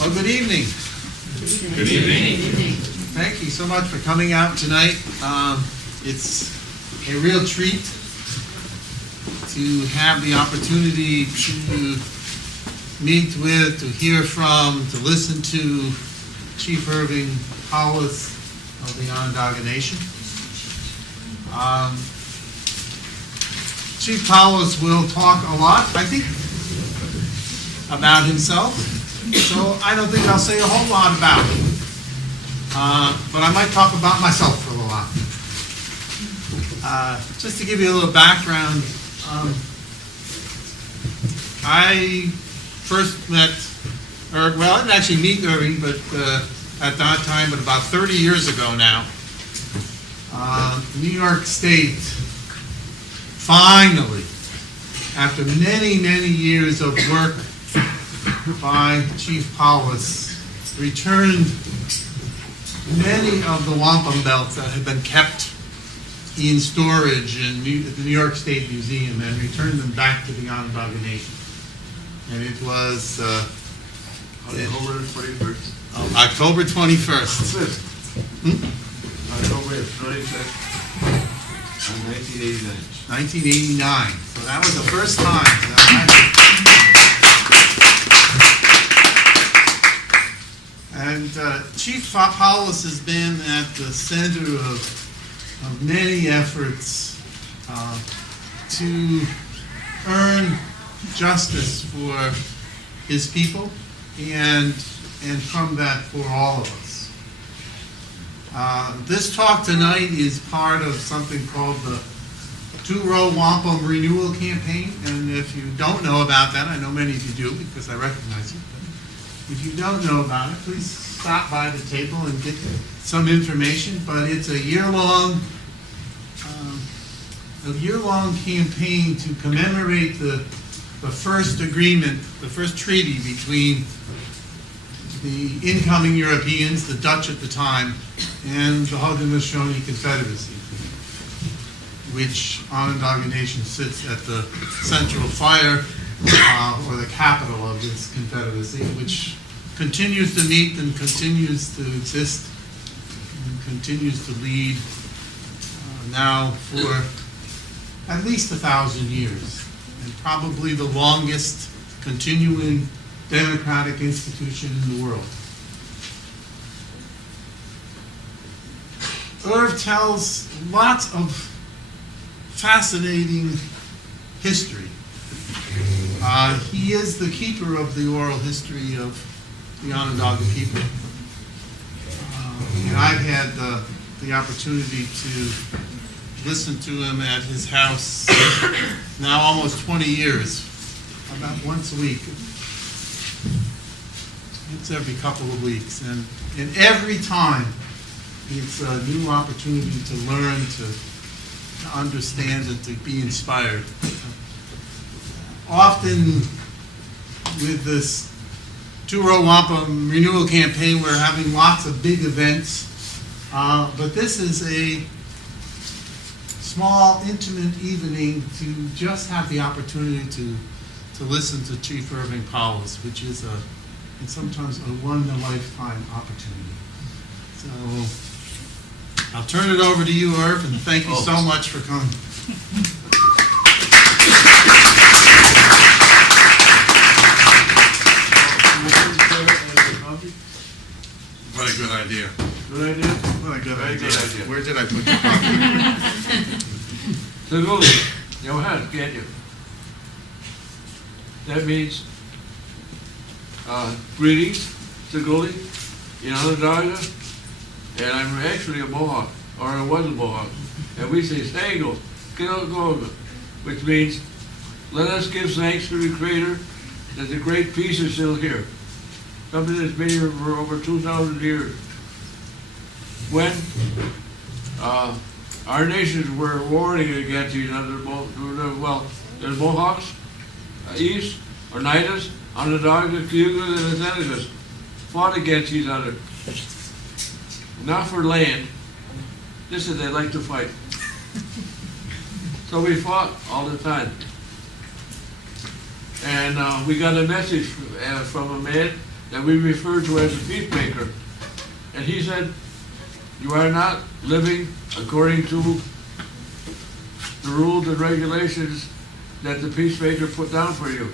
Well, good evening. Good evening. Thank you so much for coming out tonight. It's a real treat to have the opportunity to meet with, to hear from, to listen to Chief Irving Powless of the Onondaga Nation. Chief Powless will talk a lot, I think, about himself, so I don't think I'll say a whole lot about him. But I might talk about myself for a little while. Just to give you a little background, I first met Irving, well, I didn't actually meet Irving, but at that time, but about 30 years ago now, New York State finally, after many, many years of work by Chief Powless, returned many of the wampum belts that had been kept in storage in the New York State Museum and returned them back to the Onondaga Nation. And it was October 21st. October 21st. October 25th, 1989. 1989. So that was the first time that And Chief Powless has been at the center of many efforts to earn justice for his people and from that for all of us. This talk tonight is part of something called the Two Row Wampum Renewal Campaign, and if you don't know about that, I know many of you do because I recognize you. If you don't know about it, please stop by the table and get some information. But it's a year-long campaign to commemorate the first agreement, the first treaty between the incoming Europeans, the Dutch at the time, and the Haudenosaunee Confederacy, which Onondaga Nation sits at the central fire, or the capital of this confederacy, which continues to meet and continues to exist and continues to lead now for at least 1,000 years, and probably the longest continuing democratic institution in the world. Irv tells lots of fascinating history. He is the keeper of the oral history of the Onondaga people. And I've had the opportunity to listen to him at his house now almost 20 years, about once a week. It's every couple of weeks. And every time it's a new opportunity to learn, to understand, and to be inspired. Often with this Two Row Wampum renewal campaign, we're having lots of big events, but this is a small, intimate evening to just have the opportunity to listen to Chief Irving Powless, which is it's sometimes a one-in-a-lifetime opportunity. So I'll turn it over to you, Irv, and thank you so much for coming. What a good idea. Good idea? What a good Very idea. good idea. Where did I put your coffee? So go your hand, can't you? That means greetings, Sagoli, in Onondaga, and I'm actually a Mohawk, or I was a Mohawk, and we say Sango, Kilgoga, which means let us give thanks to the Creator that the great peace is still here. Something that's been here for over 2,000 years. When our nations were warring against each other, well, there's Mohawks, East, Oneidas, Onondagas, Cayugas, and the Senecas fought against each other. Not for land, just that they like to fight. So we fought all the time. And we got a message from a man that we refer to as a peacemaker. And he said, you are not living according to the rules and regulations that the peacemaker put down for you.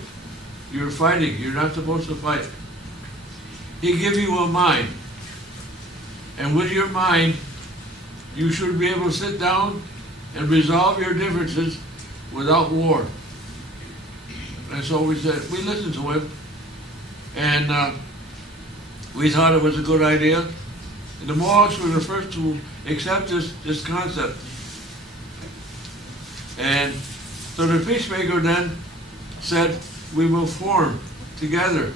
You're fighting. You're not supposed to fight. He gives you a mind. And with your mind, you should be able to sit down and resolve your differences without war. And so we said, we listened to him, and we thought it was a good idea. And the Mohawks were the first to accept this concept. And so the peacemaker then said, we will form together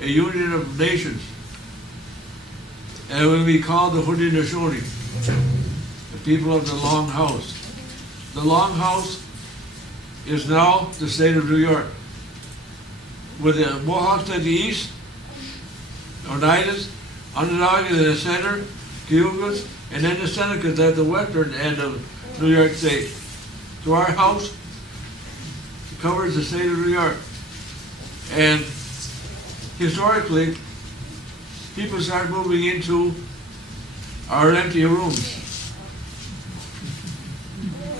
a union of nations. And it will be called the Haudenosaunee, the people of the Long House. The Long House is now the state of New York, with the Mohawks at the east, Oneidas, Onondagas in the center, Cayugas, and then the Senecas at the western end of New York State. So our house covers the state of New York. And historically, people started moving into our empty rooms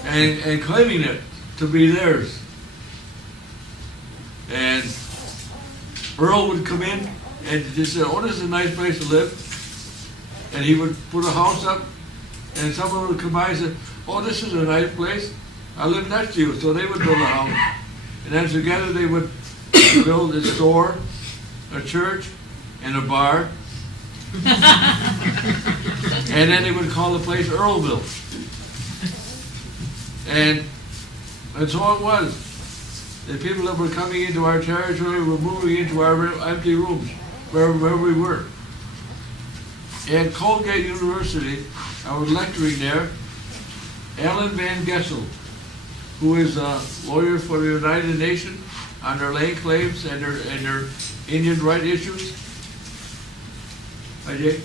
and claiming it to be theirs. And Earl would come in and just say, oh, this is a nice place to live. And he would put a house up, and someone would come by and say, oh, this is a nice place. I live next to you. So they would build a house. And then together they would build a store, a church, and a bar. And then they would call the place Earlville. And so it was. The people that were coming into our territory were moving into our empty rooms, wherever we were. At Colgate University, I was lecturing there. Alan Van Gessel, who is a lawyer for the United Nations on their land claims and their Indian right issues. Hi, Jake.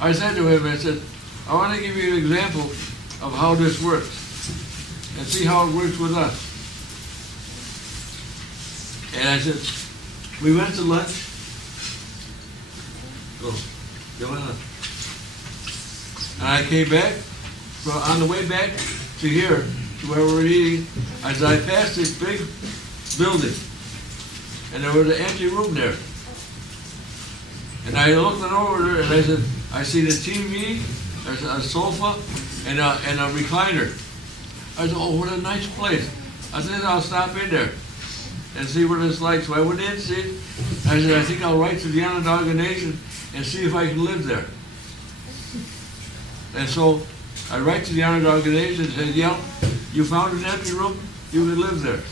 I said to him, I said, I want to give you an example of how this works and see how it works with us. And I said, we went to lunch. Go on. And I came back, on the way back to here, to where we were eating, I said, I passed this big building, and there was an empty room there. And I looked over there, and I said, I see the TV, there's a sofa, and a recliner. I said, oh, what a nice place. I said, I'll stop in there and see what it's like. So I went in, see, I said, I think I'll write to the Onondaga Nation and see if I can live there. And so I write to the Onondaga Nation and said, yeah, you found an empty room, you can live there.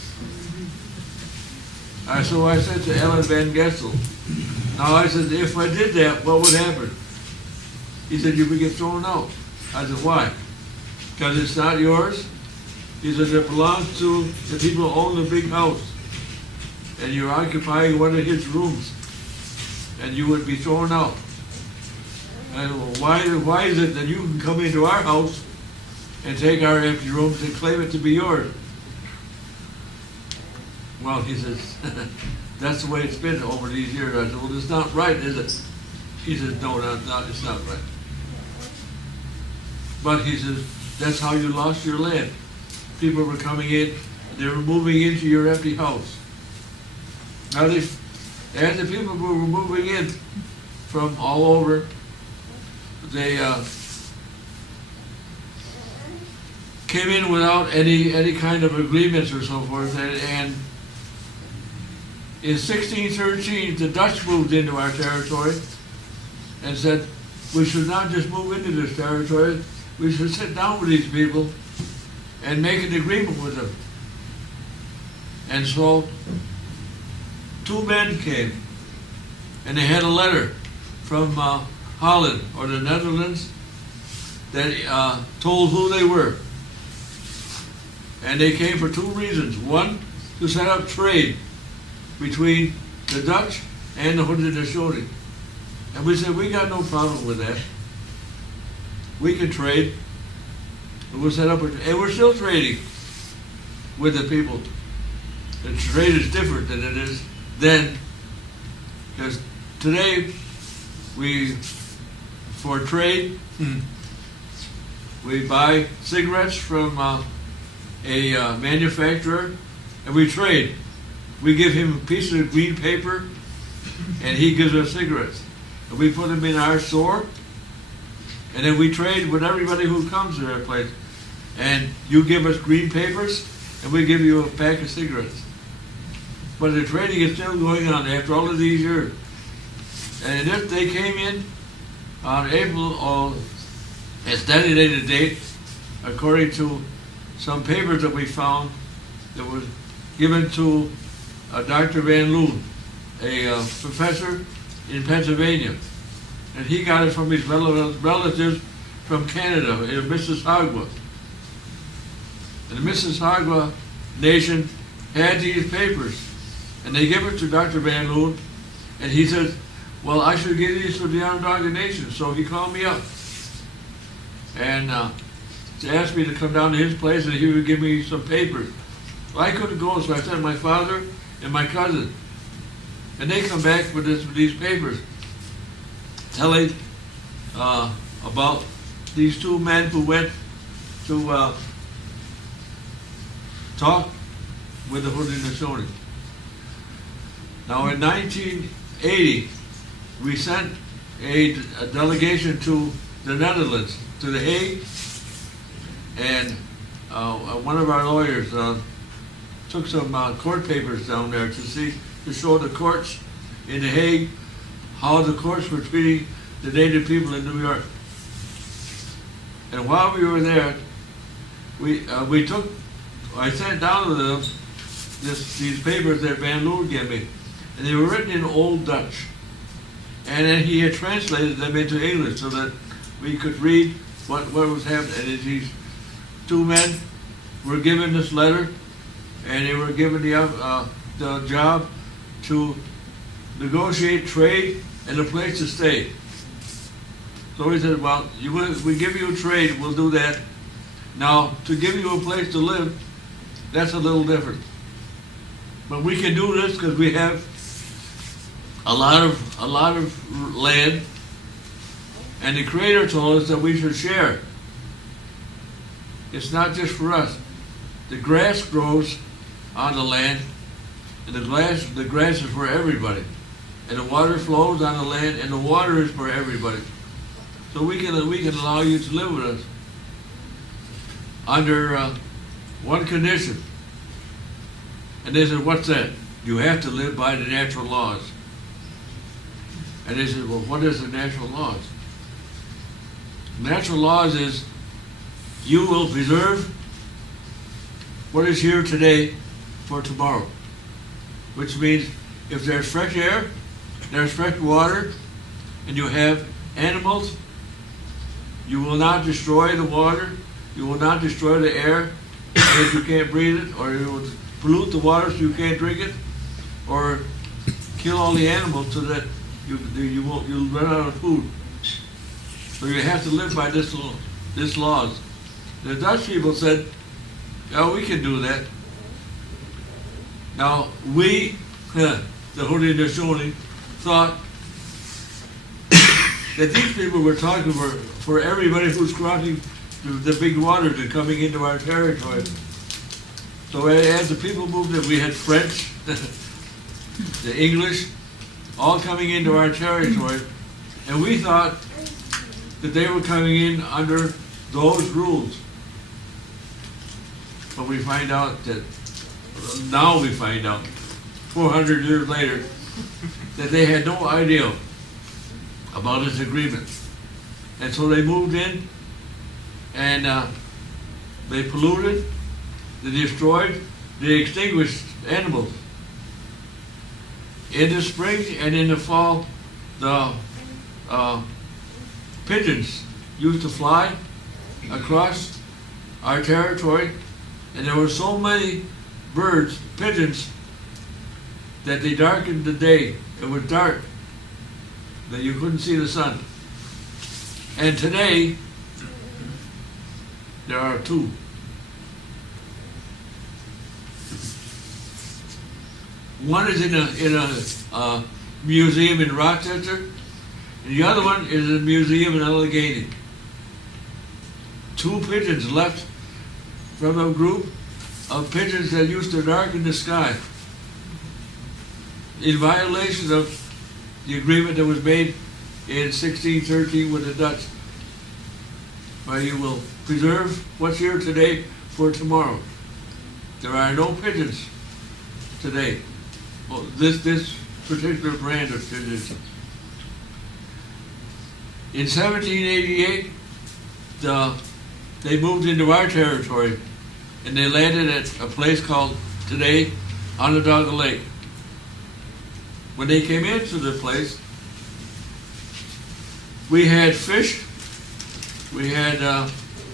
So I said to Alan Van Gessel, now I said, if I did that, what would happen? He said, you would get thrown out. I said, why? Because it's not yours. He said, it belongs to the people who own the big house. And you're occupying one of his rooms. And you would be thrown out. I said, well, why is it that you can come into our house and take our empty rooms and claim it to be yours? Well, he says, that's the way it's been over these years. I said, well, it's not right, is it? He says, no, it's not right. But he says, that's how you lost your land. People were coming in, they were moving into your empty house. Now, as the people were moving in from all over, they came in without any kind of agreements or so forth, and in 1613, the Dutch moved into our territory and said, we should not just move into this territory, we should sit down with these people and make an agreement with them. And so, two men came, and they had a letter from Holland, or the Netherlands, that told who they were. And they came for two reasons. One, to set up trade between the Dutch and the Haudenosaunee. And we said, we got no problem with that. We can trade. And we'll set up, and we're still trading with the people. the trade is different than it is then. Because today, for trade, we buy cigarettes from a manufacturer, and we trade. We give him a piece of green paper, and he gives us cigarettes. And we put them in our store, and then we trade with everybody who comes to our place. And you give us green papers, and we give you a pack of cigarettes. But the trading is still going on after all of these years. And if they came in on April, it's designated date, according to some papers that we found that was given to Dr. Van Loon, a professor in Pennsylvania. And he got it from his relatives from Canada, in Mississauga. And the Mississauga nation had these papers. And they give it to Dr. Van Loon, and he says, well, I should give these to the Onondaga Nation. So he called me up and asked me to come down to his place and he would give me some papers. Well, I couldn't go, so I sent my father and my cousin. And they come back with these papers telling about these two men who went to talk with the Haudenosaunee. Now in 1980, we sent a delegation to the Netherlands, to The Hague, and one of our lawyers took some court papers down there to show the courts in The Hague how the courts were treating the native people in New York. And while we were there, I sent down to them these papers that Van Loon gave me, and they were written in Old Dutch. And then he had translated them into English so that we could read what was happening. And these two men were given this letter, and they were given the job to negotiate trade and a place to stay. So he said, well, we give you trade, we'll do that. Now, to give you a place to live, that's a little different. But we can do this because we have a lot of land, and the Creator told us that we should share. It's not just for us. The grass grows on the land, and the grass is for everybody. And the water flows on the land, and the water is for everybody. So we can allow you to live with us under one condition. And they said, what's that? You have to live by the natural laws. And they said, well, what is the natural laws? Natural laws is you will preserve what is here today for tomorrow. Which means if there's fresh air, there's fresh water, and you have animals, you will not destroy the water, you will not destroy the air so that you can't breathe it, or you will pollute the water so you can't drink it, or kill all the animals so that you'll run out of food. So you have to live by this laws. The Dutch people said, oh, we can do that. Now, we, the Haudenosaunee, thought that these people were talking for everybody who's crossing the big waters and coming into our territory. So as the people moved in, we had French, the English, all coming into our territory, and we thought that they were coming in under those rules. But we find out that, now we find out, 400 years later, that they had no idea about this agreement. And so they moved in, and they polluted, they destroyed, they extinguished animals. In the spring and in the fall, the pigeons used to fly across our territory, and there were so many birds, pigeons, that they darkened the day. It was dark, that you couldn't see the sun. And today, there are two. One is in a museum in Rochester, and the other one is in a museum in Allegheny. 2 pigeons left from a group of pigeons that used to darken the sky, in violation of the agreement that was made in 1613 with the Dutch, where you will preserve what's here today for tomorrow. There are no pigeons today. Well, this particular brand of pigeons. In 1788, they moved into our territory, and they landed at a place called today Onondaga Lake. When they came into the place, we had fish, we had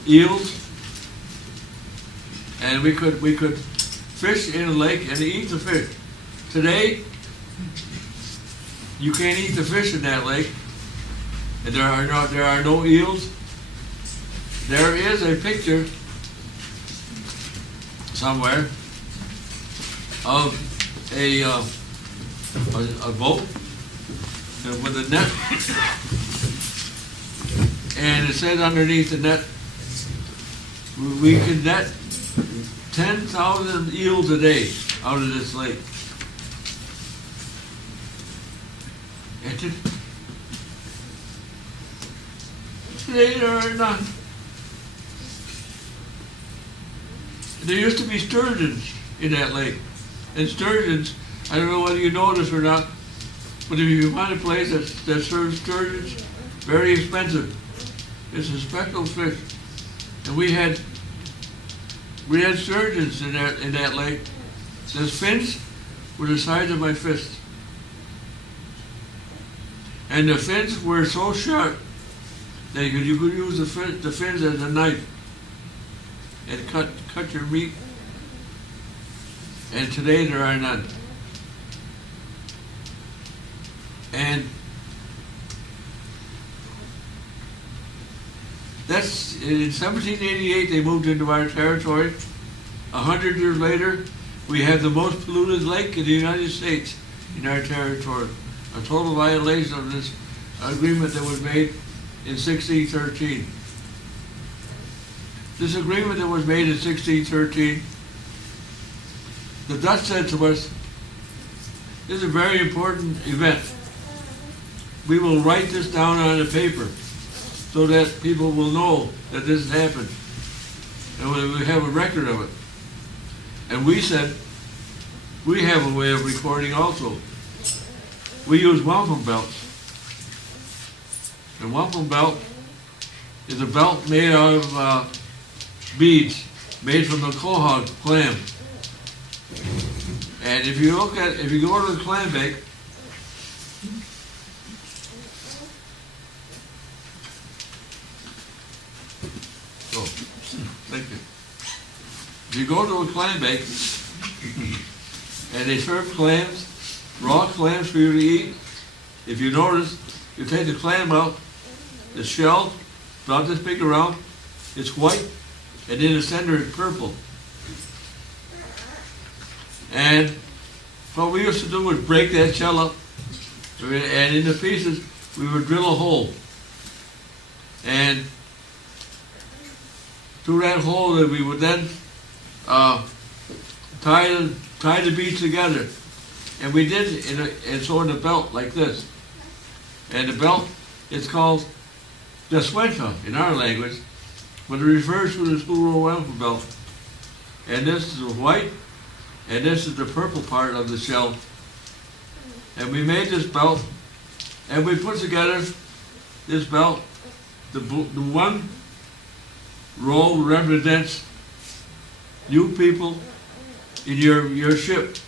eels, and we could fish in the lake and eat the fish. Today, you can't eat the fish in that lake, and there are no eels. There is a picture somewhere of a boat with a net, and it says underneath the net, we can net 10,000 eels a day out of this lake. And today there are none. There used to be sturgeons in that lake. And sturgeons, I don't know whether you know this or not, but if you find a place that serves sturgeons, very expensive. It's a speckled fish. And we had sturgeons in that lake. The fins were the size of my fist. And the fins were so sharp that you could use the fins as a knife and cut your meat. And today there are none. And that's in 1788 they moved into our territory. 100 years later, we have the most polluted lake in the United States in our territory. A total violation of this agreement that was made in 1613. This agreement that was made in 1613, the Dutch said to us, this is a very important event. We will write this down on a paper so that people will know that this has happened. And we have a record of it. And we said, we have a way of recording also. We use wampum belts. And wampum belt is a belt made out of beads made from the quahog clam. And if you go to the clam bake, thank you. If you go to a clam bake and they serve clams, raw clams for you to eat, if you notice, you take the clam out, the shell, about this big around, it's white, and in the center it's purple. And what we used to do was break that shell up, and in the pieces we would drill a hole. And through that hole that we would then tie the beads together. And we did in a belt like this. And the belt is called the suenta in our language, but it refers to the Two Row Wampum belt. And this is the white, and this is the purple part of the shell. And we made this belt, and we put together this belt. The one row represents you people in your ship,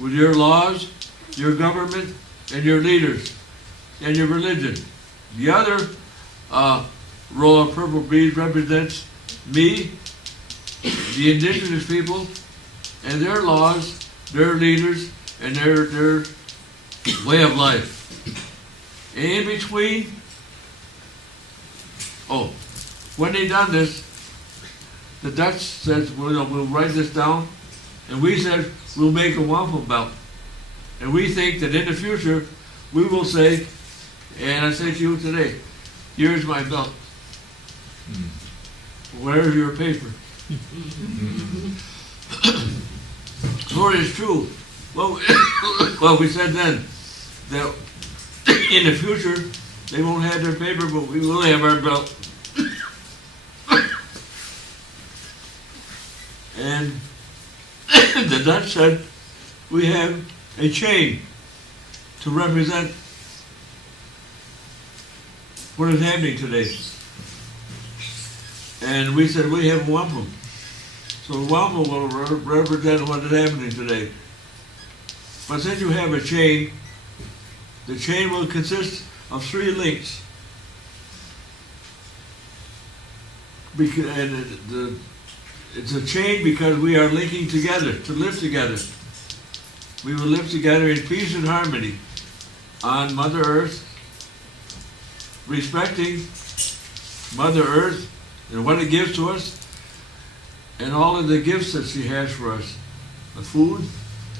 with your laws, your government, and your leaders, and your religion. The other row of purple beads represents me, the indigenous people, and their laws, their leaders, and their way of life. And in between, when they done this, the Dutch said, we'll write this down, and we said, we'll make a wampum belt. And we think that in the future, we will say, and I say to you today, here's my belt. Where's your paper? So it is true. Well, we said then that in the future, they won't have their paper, but we will have our belt. And the Dutch said we have a chain to represent what is happening today. And we said we have wampum. So wampum will represent what is happening today. But since you have a chain, the chain will consist of 3 links. It's a chain because we are linking together, to live together. We will live together in peace and harmony on Mother Earth, respecting Mother Earth and what it gives to us, and all of the gifts that she has for us. The food,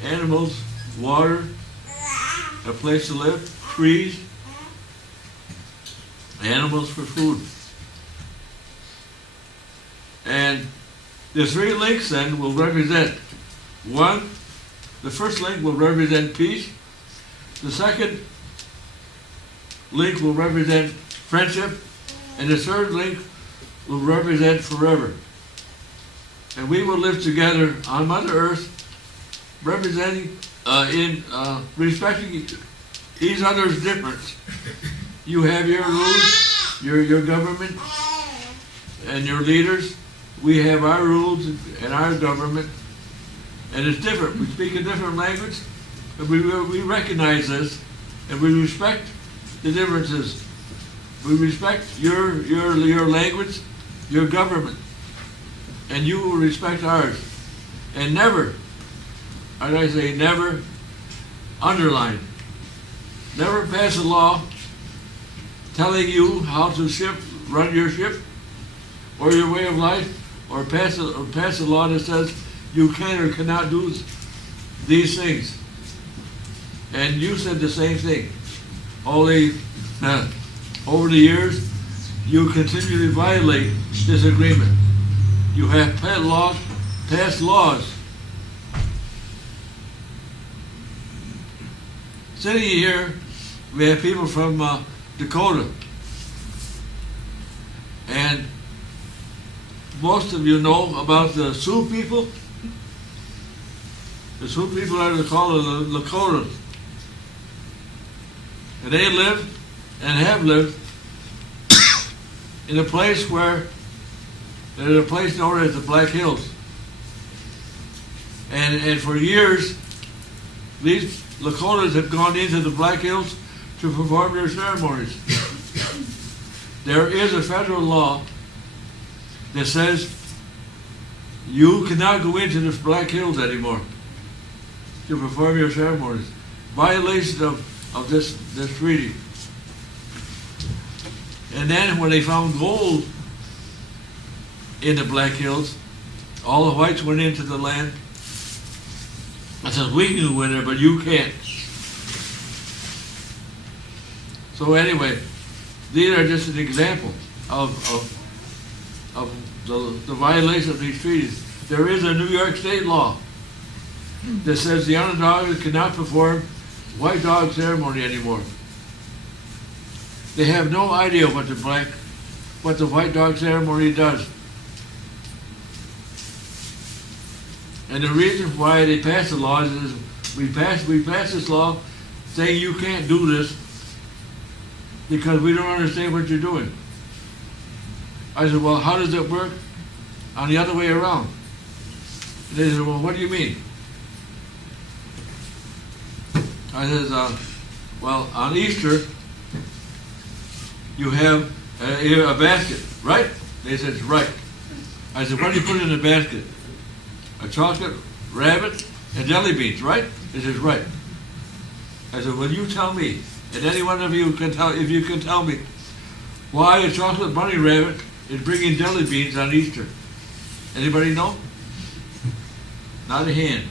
animals, water, a place to live, trees, animals for food. And the 3 links then will represent, 1, the first link will represent peace. The second link will represent friendship. And the third link will represent forever. And we will live together on Mother Earth, representing, respecting each other's difference. You have your rules, your government, and your leaders. We have our rules and our government. And it's different. We speak a different language, but we recognize this, and we respect the differences. We respect your language, your government, and you will respect ours. And never, and I say never, underline, never pass a law telling you how to run your ship, or your way of life, or pass a law that says you can or cannot do these things. And you said the same thing. Only over the years, you continually violate this agreement. You have passed laws. Sitting here, we have people from Dakota. And most of you know about the Sioux people. The Sioux people are called the Lakotas. And they live and have lived in a place where there's a place known as the Black Hills. And for years, these Lakotas have gone into the Black Hills to perform their ceremonies. There is a federal law that says you cannot go into the Black Hills anymore to perform your ceremonies. Violation of this treaty. And then when they found gold in the Black Hills, all the whites went into the land. I said, we can go in there, but you can't. So anyway, these are just an example of the violation of these treaties. There is a New York State law that says the Onondagas cannot perform white dog ceremony anymore. They have no idea what the white dog ceremony does. And the reason why they passed the law is we passed this law saying you can't do this because we don't understand what you're doing. I said, well, how does it work on the other way around? And they said, well, what do you mean? I said, well, on Easter, you have a basket, right? They said, right. I said, what do you put in the basket? A chocolate, rabbit, and jelly beans, right? They said, right. I said, well, you tell me, and any one of you can tell, if you can tell me, why a chocolate bunny rabbit is bringing jelly beans on Easter. Anybody know? Not a hand.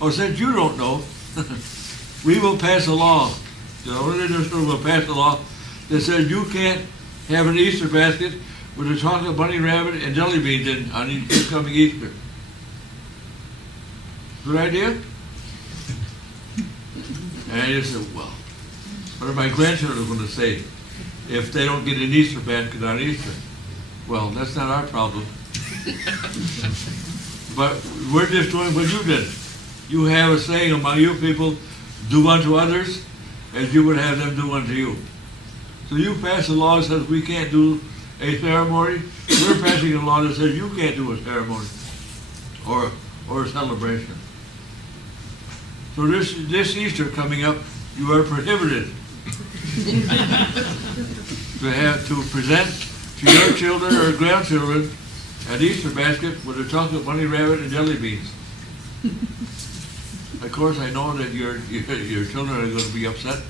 Oh, since you don't know, we will pass a law. The legislature will pass a law that says you can't have an Easter basket with a chocolate bunny rabbit and jelly beans in on each coming Easter. Good idea? And I just said, well, what are my grandchildren going to say if they don't get an Easter basket on Easter? Well, that's not our problem. But we're just doing what you did. You have a saying among you people, do unto others as you would have them do unto you. So you pass a law that says we can't do a ceremony. We're passing a law that says you can't do a ceremony or a celebration. So this Easter coming up, you are prohibited to present to your children or grandchildren an Easter basket with a chocolate bunny rabbit and jelly beans. Of course, I know that your children are going to be upset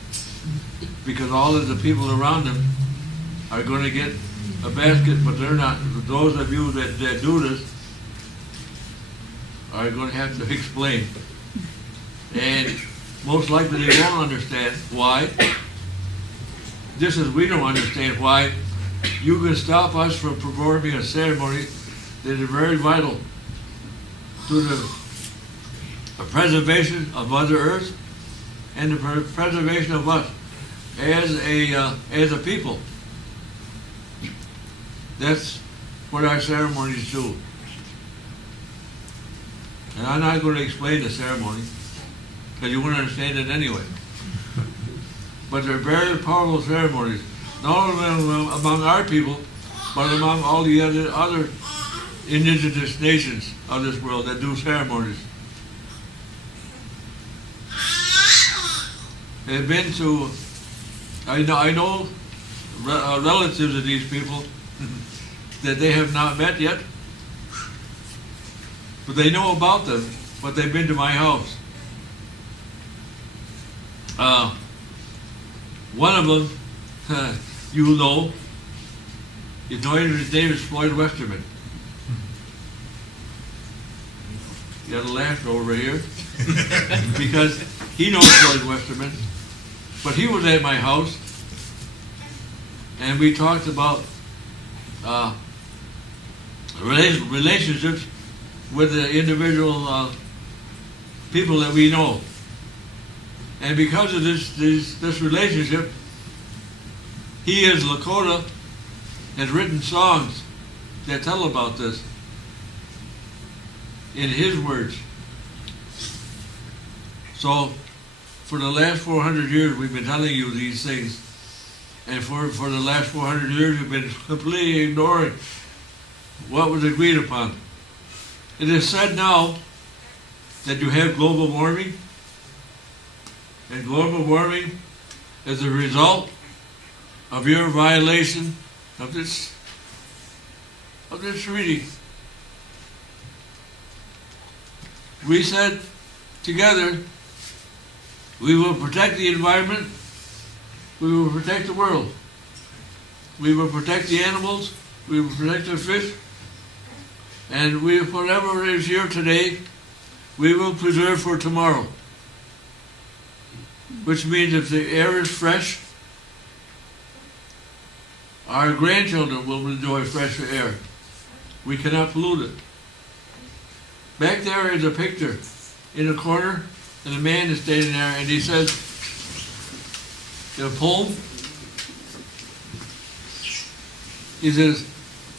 because all of the people around them are going to get a basket, but they're not. Those of you that do this are going to have to explain. And most likely they won't understand why. Just as we don't understand why you can stop us from performing a ceremony that is very vital to the preservation of Mother Earth and the preservation of us as a people. That's what our ceremonies do. And I'm not going to explain the ceremony because you wouldn't understand it anyway. But they're very powerful ceremonies, not only among our people, but among all the other indigenous nations of this world that do ceremonies. They've been to, I know relatives of these people that they have not met yet, but they know about them, but they've been to my house. One of them, you know, his name is Floyd Westerman. You got a laugh over here because he knows Floyd Westerman, but he was at my house and we talked about relationships with the individual people that we know. And because of this relationship, he, as Lakota, has written songs that tell about this in his words. So, for the last 400 years, we've been telling you these things. And for the last 400 years, we've been completely ignoring what was agreed upon. It is said now that you have global warming, and global warming is a result of your violation of this treaty. We said together, we will protect the environment, we will protect the world, we will protect the animals, we will protect the fish, and whatever is here today, we will preserve for tomorrow. Which means if the air is fresh, our grandchildren will enjoy fresh air. We cannot pollute it. Back there is a picture in a corner, and a man is standing there, and he says, in a poem, he says,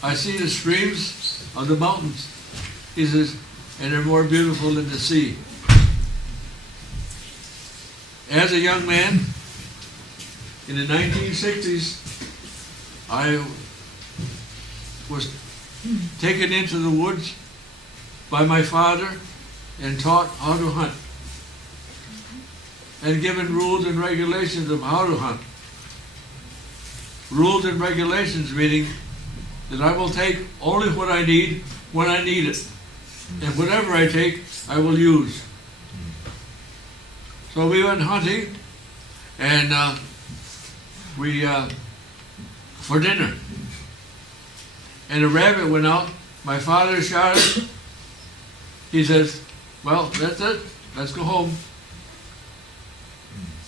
I see the streams of the mountains. He says, and they're more beautiful than the sea. As a young man, in the 1960s, I was taken into the woods by my father and taught how to hunt and given rules and regulations of how to hunt. Rules and regulations meaning that I will take only what I need when I need it, and whatever I take, I will use. So we went hunting, and for dinner. And a rabbit went out. My father shot it. He says, well, that's it. let's go home.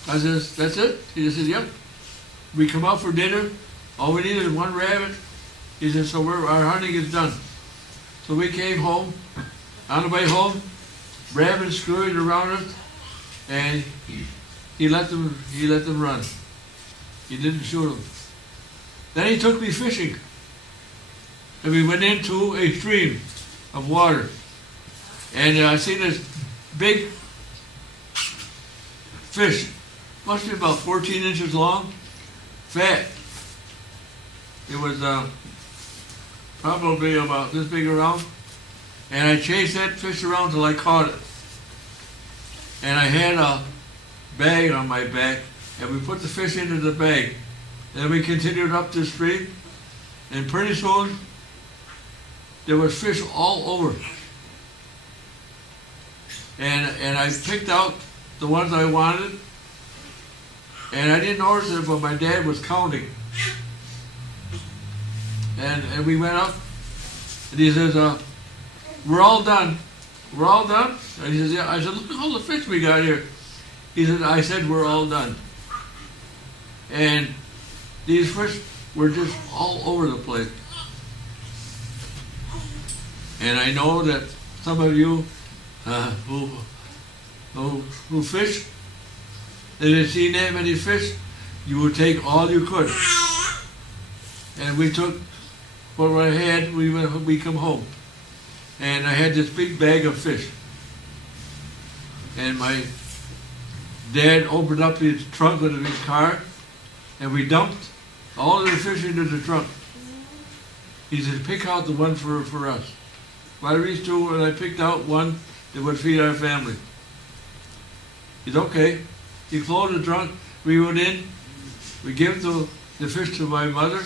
I says, that's it? He just said, yep. We come out for dinner. All we needed is one rabbit. He said, so our hunting is done. So we came home. On the way home, rabbits scurried around us, and he let them run. He didn't shoot them. Then he took me fishing. And we went into a stream of water. And I seen this big fish, must be about 14 inches long, fat. It was probably about this big around. And I chased that fish around till I caught it. And I had a bag on my back, and we put the fish into the bag. And then we continued up the stream, and pretty soon there was fish all over. And I picked out the ones I wanted, and I didn't notice it, but my dad was counting. And we went up, and he says, we're all done. We're all done? And he says, yeah. I said, look at all the fish we got here. He said, I said, we're all done. And these fish were just all over the place. And I know that some of you who fish, and have seen that many fish, you would take all you could. And we took what I had, we come home. And I had this big bag of fish. And my dad opened up his trunk of his car, and we dumped all of the fish into the trunk. He said, pick out the one for us. I reached through and I picked out one that would feed our family. He said, okay. He closed the trunk. We went in. We gave the fish to my mother,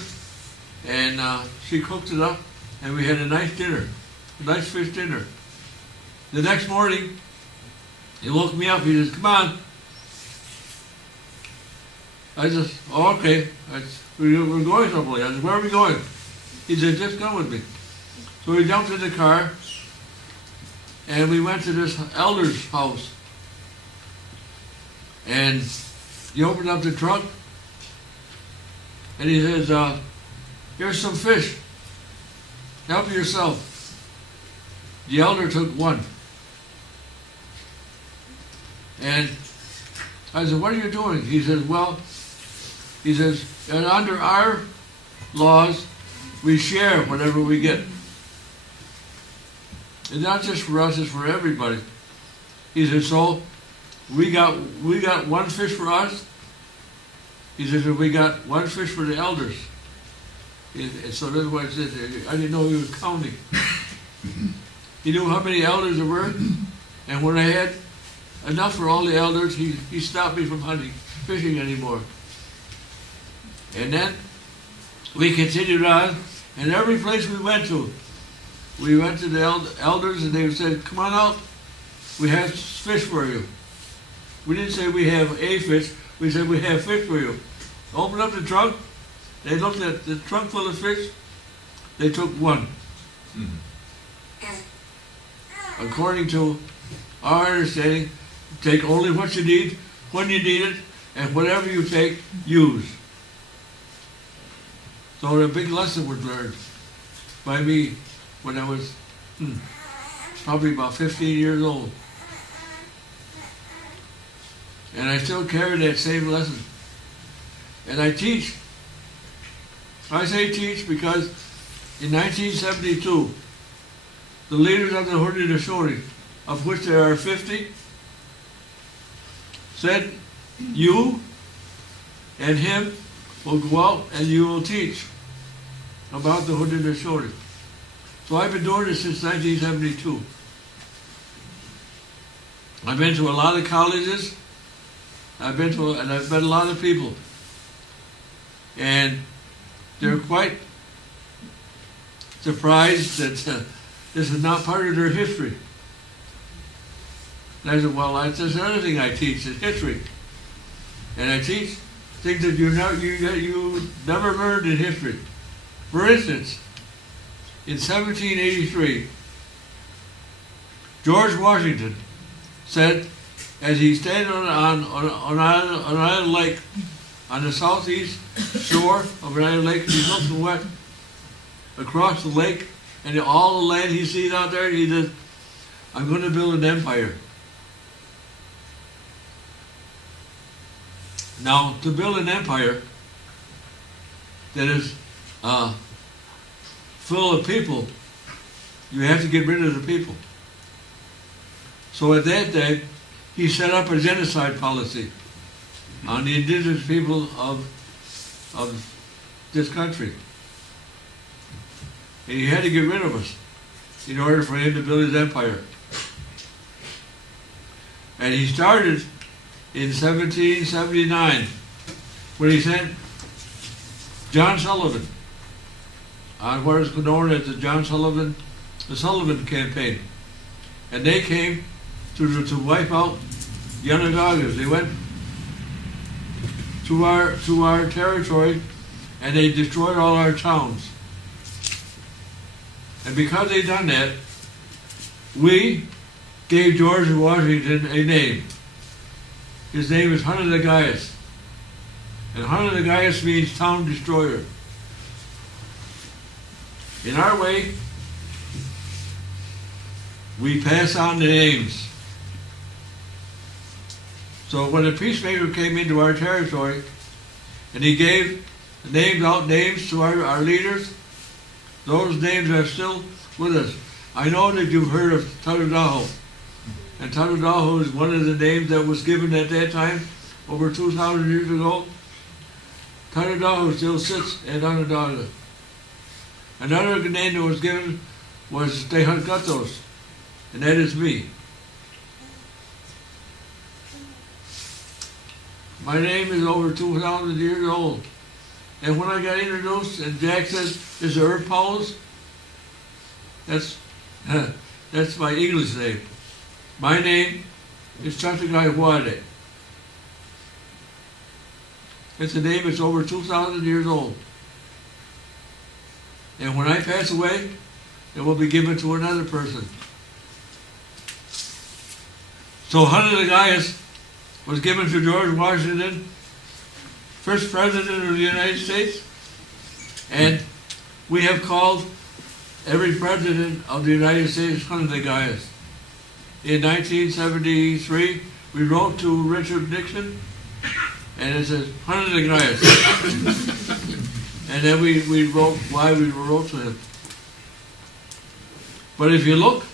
and she cooked it up, and we had a nice dinner, a nice fish dinner. The next morning, he woke me up. He says, come on. I just, oh, okay. We're going someplace. I said, where are we going? He said, just come with me. So we jumped in the car, and we went to this elder's house. And he opened up the trunk, and he says, here's some fish. Help yourself. The elder took one. And I said, what are you doing? He says, well, and under our laws, we share whatever we get. It's not just for us, it's for everybody. He said, so we got one fish for us. He said, we got one fish for the elders. And so that's why I said, I didn't know he was counting. He knew how many elders there were, and when I had enough for all the elders, he stopped me from fishing anymore. And then we continued on, and every place we went to the elders, and they said, come on out, we have fish for you. We didn't say we have a fish, we said we have fish for you. Opened up the trunk, they looked at the trunk full of fish, they took one. According to our understanding, take only what you need, when you need it, and whatever you take, use. So a big lesson was learned by me when I was probably about 15 years old. And I still carry that same lesson. And I teach. I say teach because in 1972, the leaders of the Haudenosaunee, of which there are 50, said, you and him will go out and you will teach about the Haudenosaunee. So I've been doing this since 1972. I've been to a lot of colleges. I've met a lot of people. And they're quite surprised that this is not part of their history. And I said, well, that's another thing I teach, is history. And I teach things that you never learned in history. For instance, in 1783, George Washington said, as he standing on Island Lake, on the southeast shore of an island lake, he's looking west across the lake, and all the land he sees out there, he says, I'm going to build an empire. Now, to build an empire that is full of people, you have to get rid of the people. So at that day, he set up a genocide policy on the indigenous people of this country. And he had to get rid of us in order for him to build his empire. And he started in 1779 when he sent John Sullivan on what is known as the Sullivan campaign. And they came to wipe out the Onondagas. They went to our territory and they destroyed all our towns. And because they done that, we gave George Washington a name. His name is Hunter the Gaius. And Hunter the Gaius means town destroyer. In our way, we pass on the names. So when the peacemaker came into our territory and he gave names to our leaders, those names are still with us. I know that you've heard of Tarudaho. And Tarudaho is one of the names that was given at that time, over 2,000 years ago. Tarudaho still sits at Onondaga. Another name that was given was Tehangatos, and that is me. My name is over 2,000 years old. And when I got introduced, and Jack said, "Is Irving Powless?" That's my English name. My name is Chatagai Wade. It's a name that's over 2,000 years old. And when I pass away, it will be given to another person. So Hunter the Gaius was given to George Washington, first president of the United States, and we have called every president of the United States Hunter the Gaius. In 1973, we wrote to Richard Nixon, and it says Hunter the Gaius. And then we wrote why we wrote to him. But if you look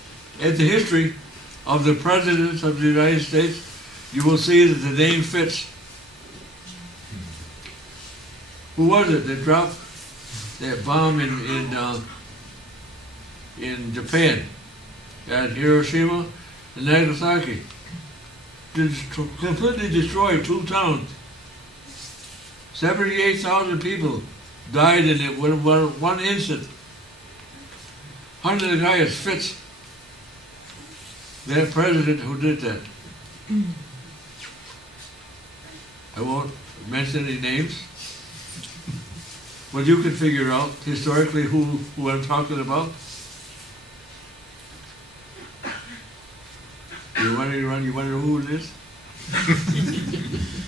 at the history of the presidents of the United States, you will see that the name fits. Who was it that dropped that bomb in Japan at Hiroshima and Nagasaki? Completely destroyed 2 towns. 78,000 people died in it with one instant. Hunter the Gaius fits that president who did that. I won't mention any names, but you can figure out historically who I'm talking about. You want to know who it is?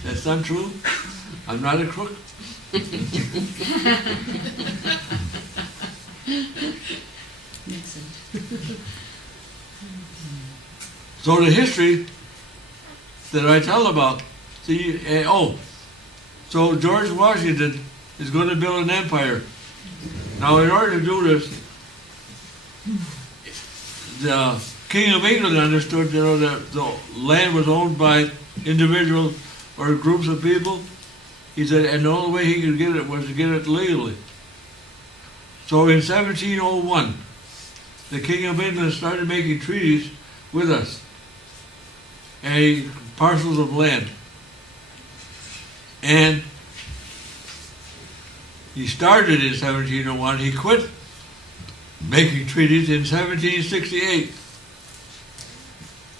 That's not true. I'm not a crook. Nixon. So the history that I tell about, so George Washington is going to build an empire. Now, in order to do this, the King of England understood, that the land was owned by individuals or groups of people. He said, and the only way he could get it was to get it legally. So in 1701, the King of England started making treaties with us, parcels of land. And he started in 1701. He quit making treaties in 1768.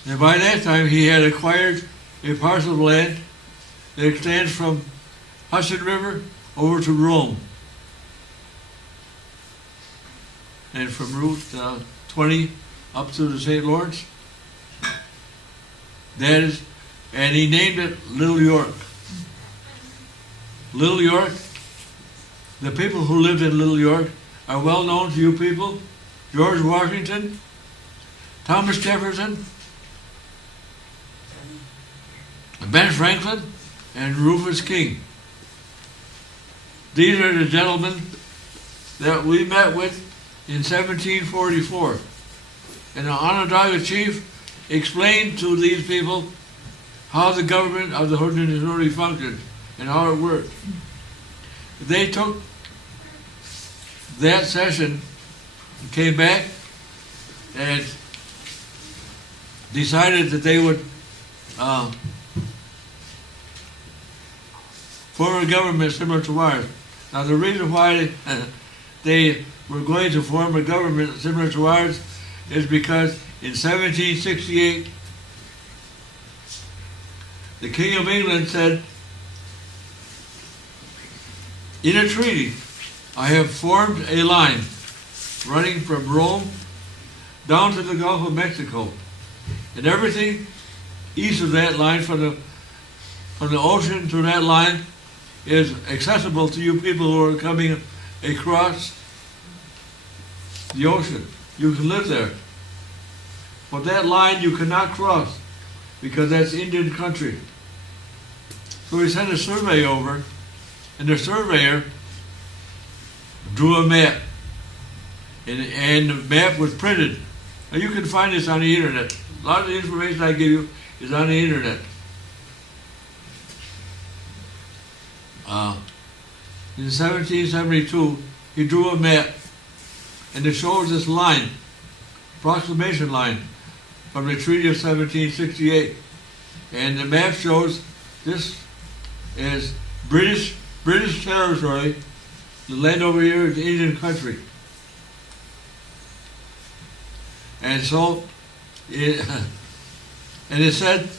And by that time, he had acquired a parcel of land that extends from Hudson River over to Rome. And from Route 20 up to the St. Lawrence. That is, and he named it Little York. Little York, the people who lived in Little York are well known to you people. George Washington, Thomas Jefferson, Ben Franklin, and Rufus King. These are the gentlemen that we met with in 1744. And the Onondaga chief explained to these people how the government of the Haudenosaunee functioned and how it worked. They took that session, came back, and decided that they would form a government similar to ours. Now the reason why they were going to form a government similar to ours is because in 1768 the King of England said, in a treaty, I have formed a line running from Rome down to the Gulf of Mexico, and everything east of that line, from the ocean to that line, is accessible to you people who are coming across the ocean. You can live there. But that line you cannot cross because that's Indian country. So we sent a survey over, and the surveyor drew a map. And the map was printed. Now you can find this on the internet. A lot of the information I give you is on the internet. In 1772, he drew a map, and it shows this line, approximation line, from the Treaty of 1768. And the map shows this is British territory. The land over here is Indian country. And so, it said,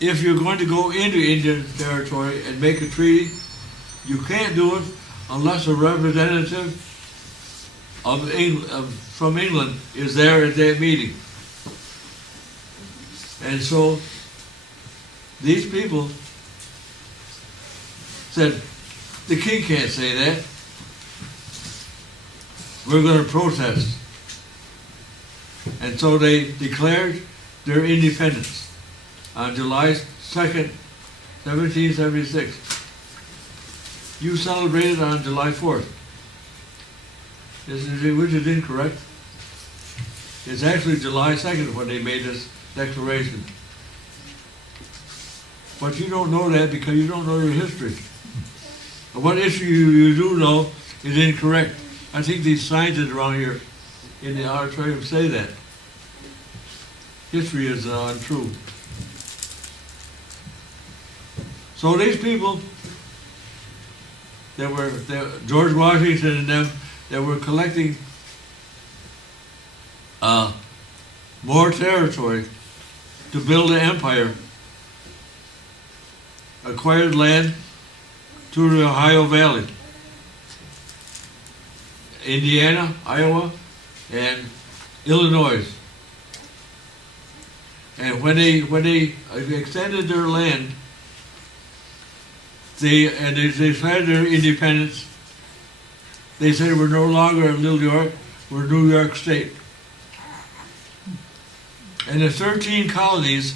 if you're going to go into Indian territory and make a treaty, you can't do it unless a representative from England is there at that meeting. And so, these people said, the king can't say that. We're going to protest. And so they declared their independence on July 2nd, 1776. You celebrated on July 4th, which is incorrect. It's actually July 2nd when they made this declaration. But you don't know that because you don't know your history. And what issue you do know is incorrect. I think these scientists around here in the auditorium say that. History is untrue. So these people George Washington and them, that were collecting more territory to build an empire, acquired land to the Ohio Valley, Indiana, Iowa, and Illinois. And when they extended their land, they declared their independence. They said we're no longer in New York, we're New York State. And the 13 colonies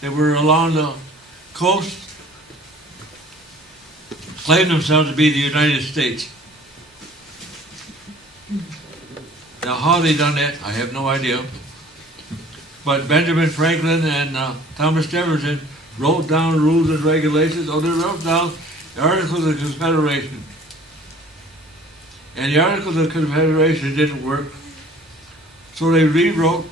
that were along the coast claimed themselves to be the United States. Now how they done that, I have no idea. But Benjamin Franklin and Thomas Jefferson wrote down rules and regulations, or they wrote down the Articles of Confederation. And the Articles of Confederation didn't work. So they rewrote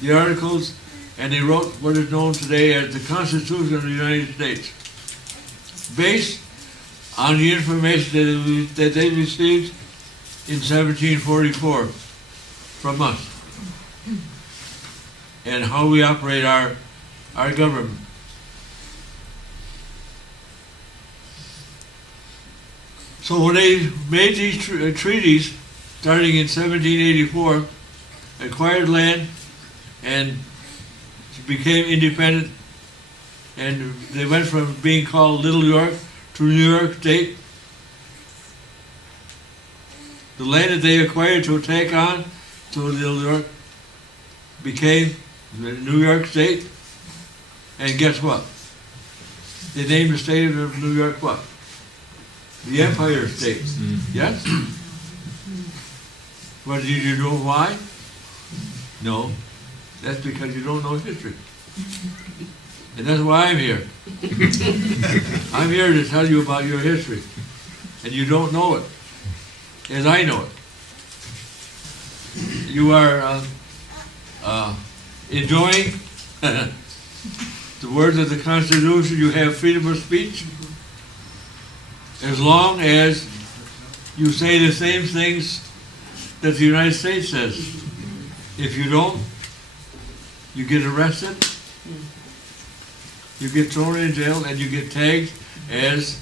the Articles, and they wrote what is known today as the Constitution of the United States, based on the information that they received in 1744 from us, and how we operate our government. So when they made these treaties, starting in 1784, acquired land and became independent, and they went from being called Little York to New York State. The land that they acquired to take on to Little York became the New York State. And guess what? They named the state of New York what? The Empire State. Yes? But did you know why? No. That's because you don't know history. And that's why I'm here. I'm here to tell you about your history. And you don't know it, as I know it. You are enjoying the words of the Constitution. You have freedom of speech as long as you say the same things that the United States says. If you don't, you get arrested, you get thrown in jail, and you get tagged as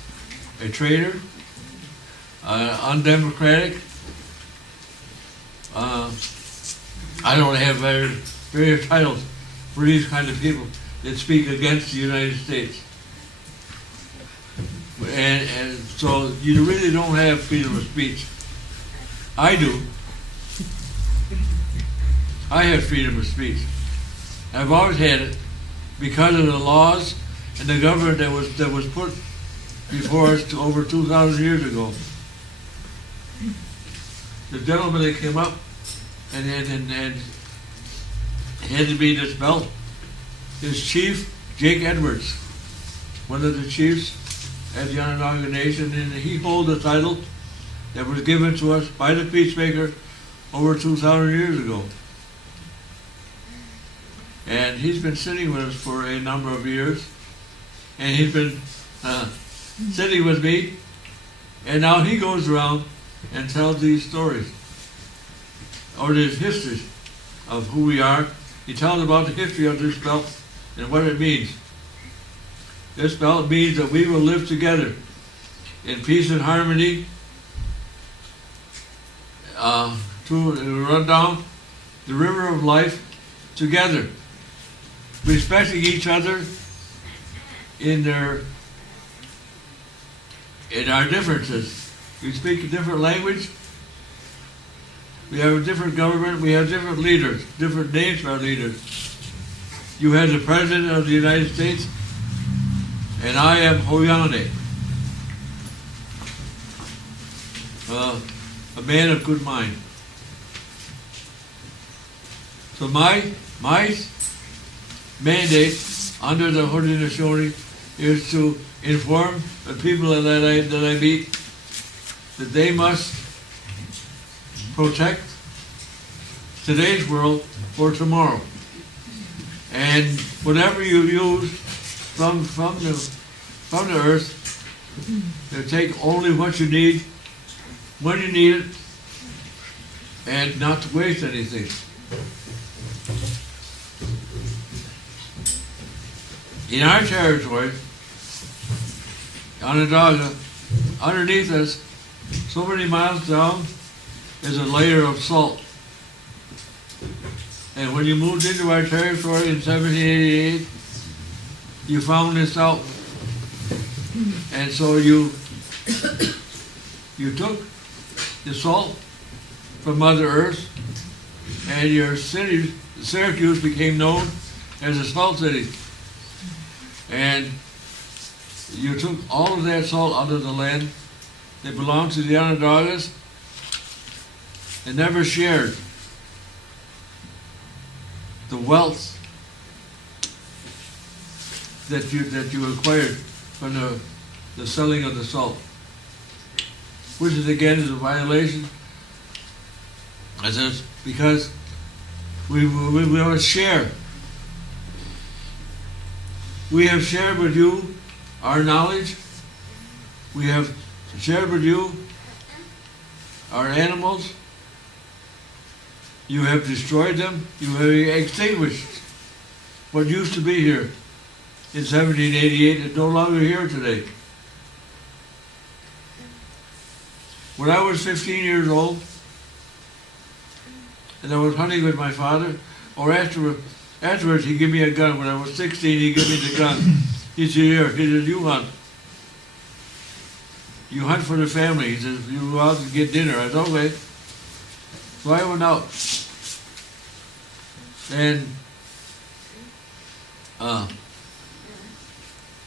a traitor, undemocratic. I don't have various titles for these kind of people that speak against the United States. And so you really don't have freedom of speech. I do. I have freedom of speech. I've always had it because of the laws and the government that was put before us over 2,000 years ago. The gentleman that came up and handed me this belt is Chief Jake Edwards, one of the chiefs at the Onondaga Nation, and he holds a title that was given to us by the peacemaker over 2,000 years ago. And he's been sitting with us for a number of years, and he's been sitting with me, and now he goes around and tells these stories, or these histories of who we are. He tells about the history of this belt and what it means. This belt means that we will live together in peace and harmony to run down the river of life together, respecting each other in our differences. We speak a different language. We have a different government. We have different leaders, different names for our leaders. You have the President of the United States, and I am Hoyane, a man of good mind. So my mandate under the Haudenosaunee is to inform the people that I meet that they must protect today's world for tomorrow. And whatever you use from the earth, to take only what you need, when you need it, and not to waste anything. In our territory, Onondaga, underneath us, so many miles down, is a layer of salt. And when you moved into our territory in 1788, you found this out. And so you took the salt from Mother Earth, and your city, Syracuse, became known as the Salt City. And you took all of that salt out of the land that belonged to the Onondagas and never shared the wealth that you acquired from the selling of the salt, which is again is a violation. I says because we must share. We have shared with you our knowledge. We have shared with you our animals. You have destroyed them. You have extinguished what used to be here in 1788 and no longer here today. When I was 15 years old, and I was hunting with my father, or afterwards he gave me a gun. When I was 16, he gave me the gun. He said, here, he said, you hunt. You hunt for the family. He says, you go out and get dinner. I said, okay. So I went out. And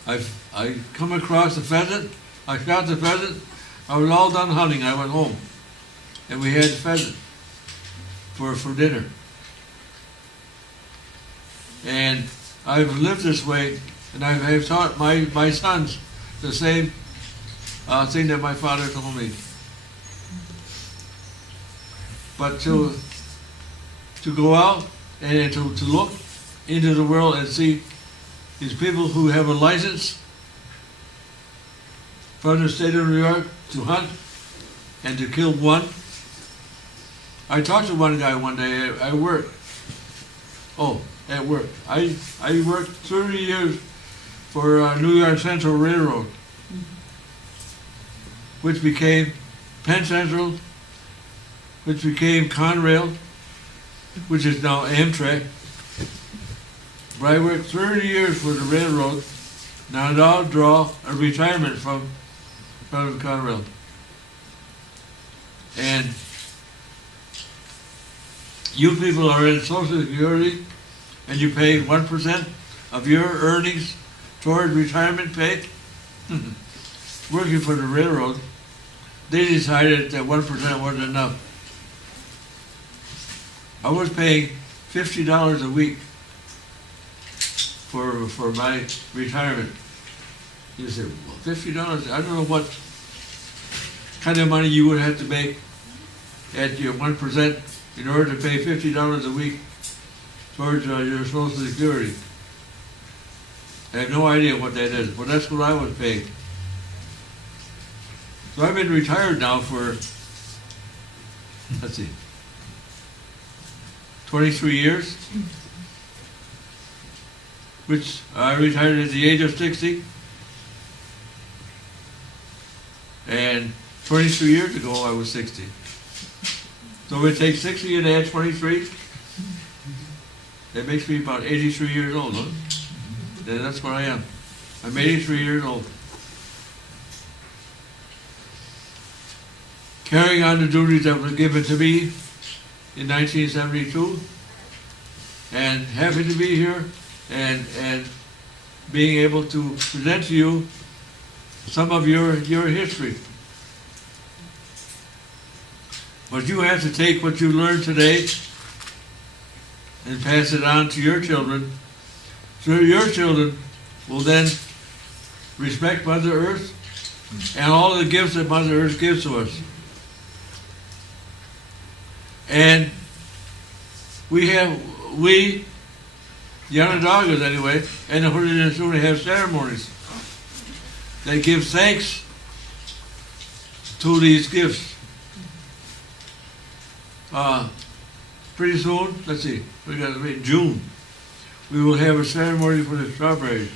I come across the pheasant. I shot the pheasant. I was all done hunting. I went home. And we had pheasant for dinner. And I've lived this way, and I've taught my sons the same thing that my father told me. But to go out and to look into the world and see these people who have a license from the state of New York to hunt and to kill one. I talked to one guy one day at work. At work. I worked 30 years for New York Central Railroad, which became Penn Central, which became Conrail, which is now Amtrak. But I worked 30 years for the railroad. Now I'll draw a retirement from Conrail. And you people are in Social Security, and you pay 1% of your earnings toward retirement pay. Working for the railroad, they decided that 1% wasn't enough. I was paying $50 a week for my retirement. You say, well, $50? I don't know what kind of money you would have to make at your 1% in order to pay $50 a week towards your Social Security. I have no idea what that is, but that's what I was paying. So I've been retired now for, let's see, 23 years, which I retired at the age of 60. And 23 years ago, I was 60. So we take 60 and add 23. That makes me about 83 years old, huh? Yeah, that's what I am. I'm 83 years old. Carrying on the duties that were given to me in 1972, and happy to be here and being able to present to you some of your history. But you have to take what you learned today and pass it on to your children, so your children will then respect Mother Earth and all the gifts that Mother Earth gives to us. And we, the Onondagas anyway, and the Haudenosaunee have ceremonies that give thanks to these gifts. Pretty soon, let's see, we got to wait, June, we will have a ceremony for the strawberries.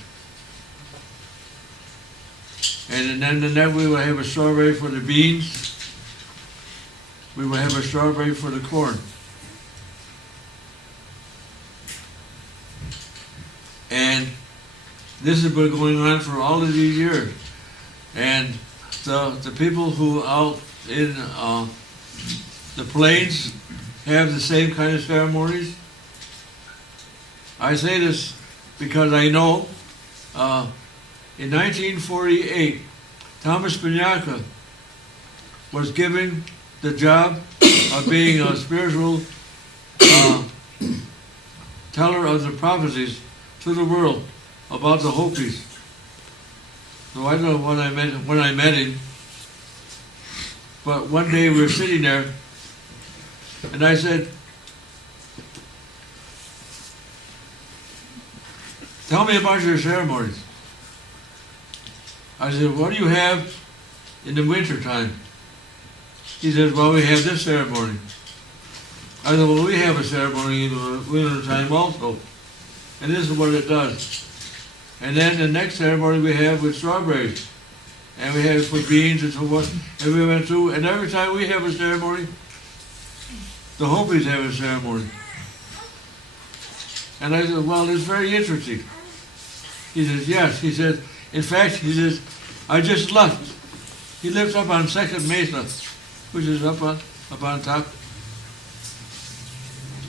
And then we will have a strawberry for the beans. We will have a strawberry for the corn. And this has been going on for all of these years. And the people who out in the plains have the same kind of ceremonies. I say this because I know in 1948, Thomas Panyaka was given the job of being a spiritual teller of the prophecies to the world about the Hopis. So I don't know when I met him, but one day we were sitting there, and I said, "Tell me about your ceremonies." I said, "What do you have in the winter time?" He says, "Well, we have this ceremony." I said, "Well, we have a ceremony in the winter time also, and this is what it does." And then the next ceremony we have with strawberries, and we have for beans and so forth. And we went through, and every time we have a ceremony, the Hopis have a ceremony. And I said, "Well, it's very interesting." He says, yes. He says, in fact, he says, I just left. He lives up on Second Mesa, which is up on top.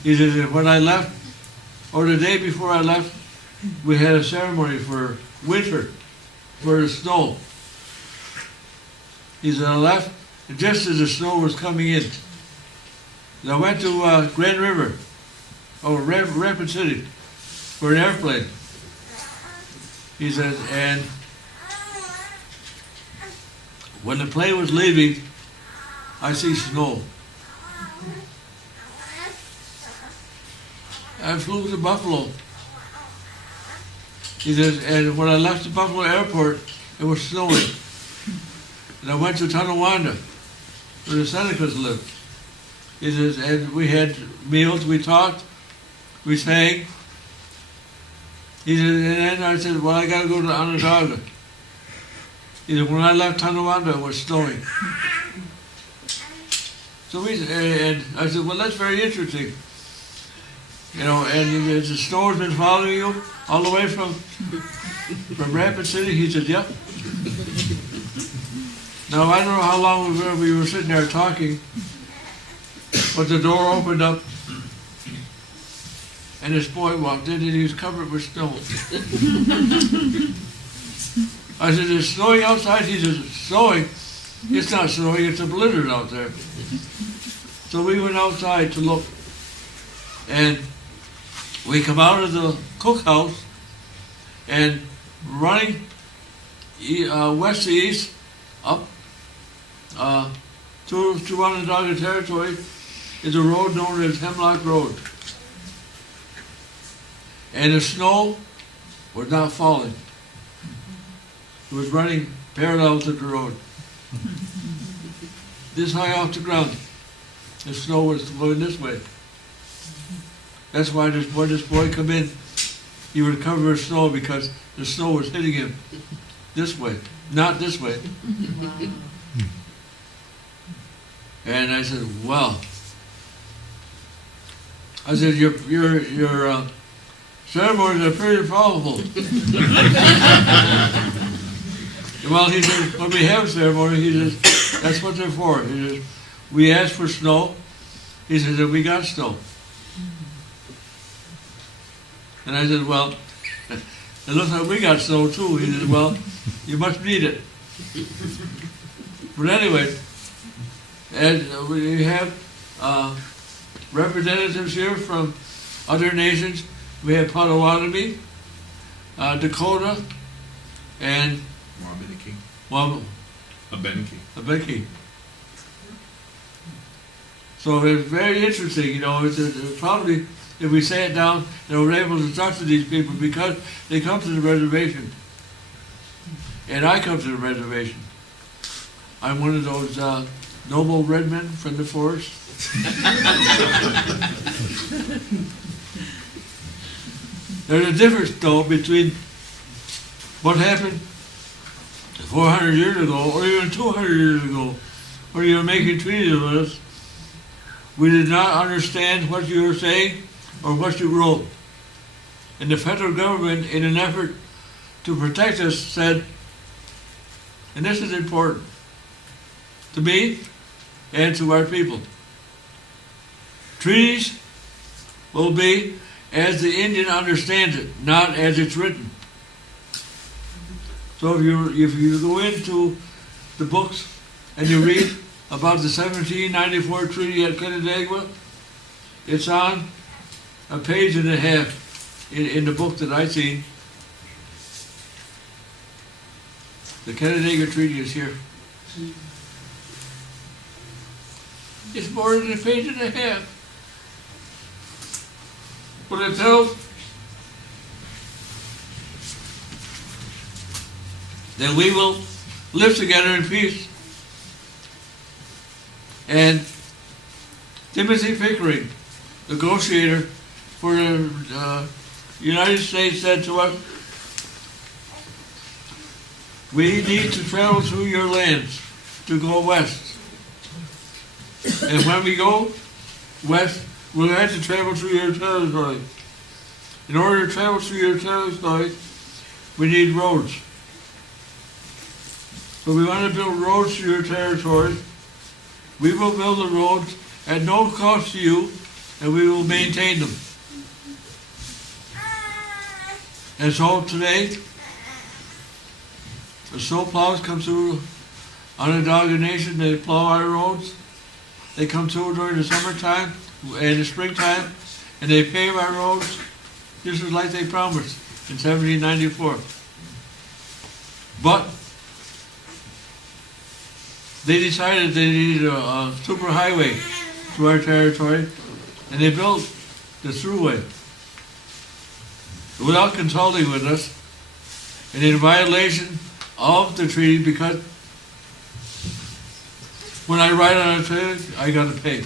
He says, when I left, or the day before I left, we had a ceremony for winter, for the snow. He said, I left, and just as the snow was coming in, and I went to Grand River, Rapid City, for an airplane. He says, and when the plane was leaving, I see snow. I flew to Buffalo. He says, and when I left the Buffalo airport, it was snowing. And I went to Tonawanda, where the Senecas lived. He says, and we had meals, we talked, we sang. He said, and then I said, well, I got to go to Onondaga. He said, when I left Tonawanda, it was snowing. So and I said, well, that's very interesting. You know, and he says, the snow has been following you all the way from Rapid City? He said, yep. Now, I don't know how long we were sitting there talking, but the door opened up, and this boy walked in, and he was covered with snow. I said, it's snowing outside? He says, it's snowing. It's not snowing, it's a blizzard out there. So we went outside to look, and we come out of the cookhouse, and running west to east, up to Onondaga Territory, is a road known as Hemlock Road. And the snow was not falling. It was running parallel to the road. This high off the ground. The snow was going this way. That's why when this boy come in, he would cover with snow because the snow was hitting him this way, not this way. Wow. And I said, well. I said, your ceremonies are pretty powerful. Well, he says, when we have ceremony, he says, that's what they're for. He says, we asked for snow. He says, and we got snow. And I said, well, it looks like we got snow too. He says, well, you must need it. But anyway, and we have representatives here from other nations. We have Potawatomi, Dakota, and Abenaki. So it's very interesting, you know. It's probably, if we say it down, we're able to talk to these people because they come to the reservation. And I come to the reservation. I'm one of those noble red men from the forest. There's a difference, though, between what happened 400 years ago, or even 200 years ago, when you were making treaties with us. We did not understand what you were saying or what you wrote. And the federal government, in an effort to protect us, said, and this is important to me and to our people, treaties will be as the Indian understands it, not as it's written. So if you go into the books and you read about the 1794 Treaty at Canandaigua, it's on a page and a half in the book that I've seen. The Canandaigua Treaty is here. It's more than a page and a half. But it tells that we will live together in peace. And Timothy Pickering, negotiator for the United States, said to us, we need to travel through your lands to go west. And when we go west, we'll have to travel through your territory. In order to travel through your territory, we need roads. So we want to build roads to your territory. We will build the roads at no cost to you, and we will maintain them. And so today, the snow plows come through Onondaga Nation. They plow our roads. They come through during the summertime and the springtime, and they pave our roads just as like they promised in 1794. But they decided they needed a super highway to our territory, and they built the thruway without consulting with us, and in violation of the treaty, because when I ride on a trailer, I got to pay.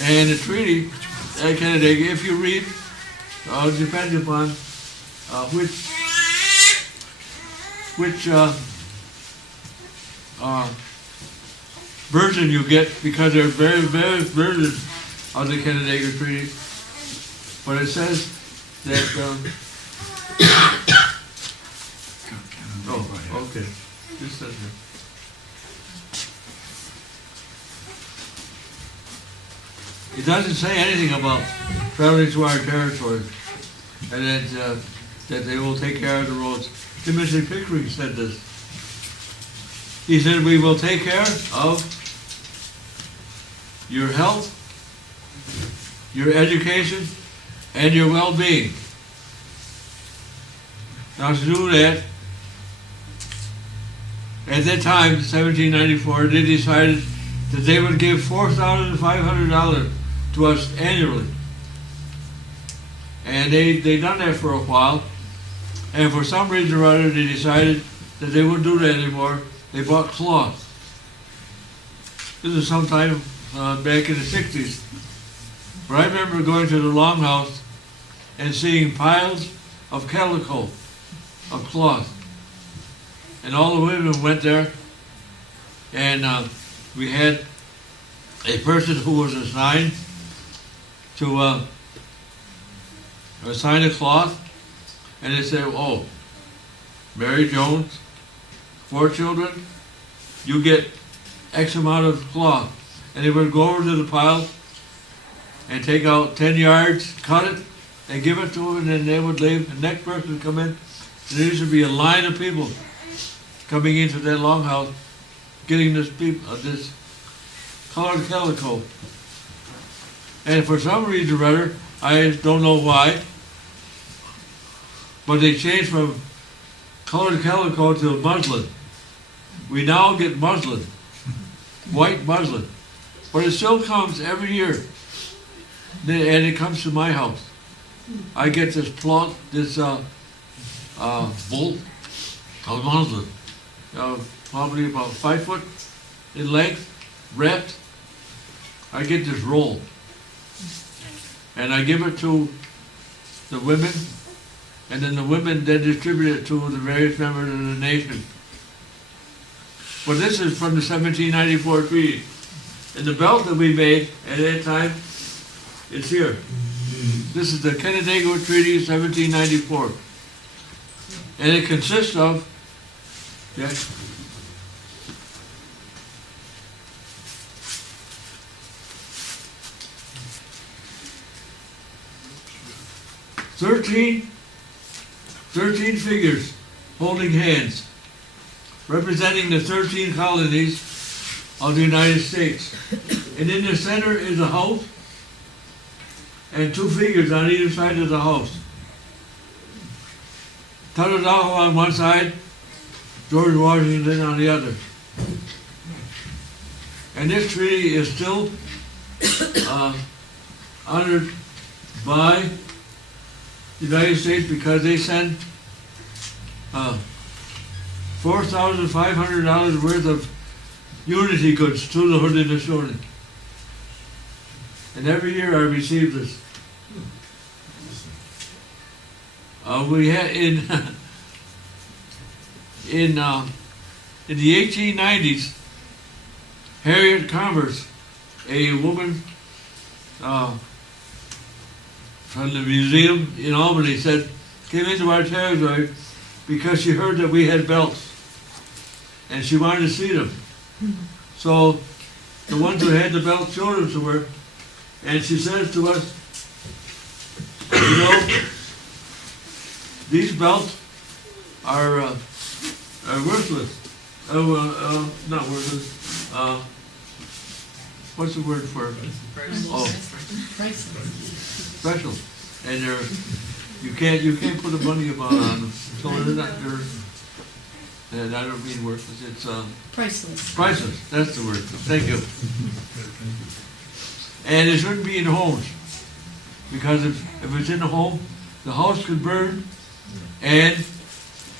And the treaty, if you read, depending upon which version you get, because there are various versions of the Canandaigua Treaty, but it says that. Oh, okay. Just says here. It doesn't say anything about traveling to our territory, and that they will take care of the roads. Timothy Pickering said this. He said, we will take care of your health, your education, and your well-being. Now to do that, at that time, 1794, they decided that they would give $4,500 to us annually. And they done that for a while, and for some reason or other, they decided that they wouldn't do that anymore. They bought cloth. This is sometime back in the 60s. But I remember going to the Longhouse and seeing piles of calico, of cloth. And all the women went there, and we had a person who was assigned to assign a cloth, and they said, oh, Mary Jones, 4 children, you get X amount of cloth. And they would go over to the pile and take out 10 yards, cut it, and give it to them, and then they would leave. The next person would come in, and there used to be a line of people coming into that longhouse, getting this colored calico. And for some reason or other, I don't know why, but they changed from colored calico to muslin. We now get muslin, white muslin, but it still comes every year, and it comes to my house. I get this plot, this bolt of muslin, probably about 5 foot in length, wrapped. I get this roll, and I give it to the women, and then the women then distribute it to the various members of the nation. But this is from the 1794 treaty. And the belt that we made at that time is here. This is the Canandaigua Treaty 1794. And it consists of, yeah, 13 figures holding hands, representing the 13 colonies of the United States. And in the center is a house, and 2 figures on either side of the house. Tadadaho on one side, George Washington on the other. And this treaty is still honored by the United States because they send $4,500 worth of unity goods to the Haudenosaunee. And every year I receive this. We had in the 1890s, Harriet Converse, a woman from the museum in Albany said, came into our territory because she heard that we had belts. And she wanted to see them. So the ones who had the belt showed them to her. And she says to us, you know, these belts are worthless. Not worthless. What's the word for it? Oh, special. And you can't put a money amount on them. So they're not, and I don't mean worthless, it's Priceless. priceless, that's the word. Thank you. And it shouldn't be in homes. Because if it's in a home, the house could burn and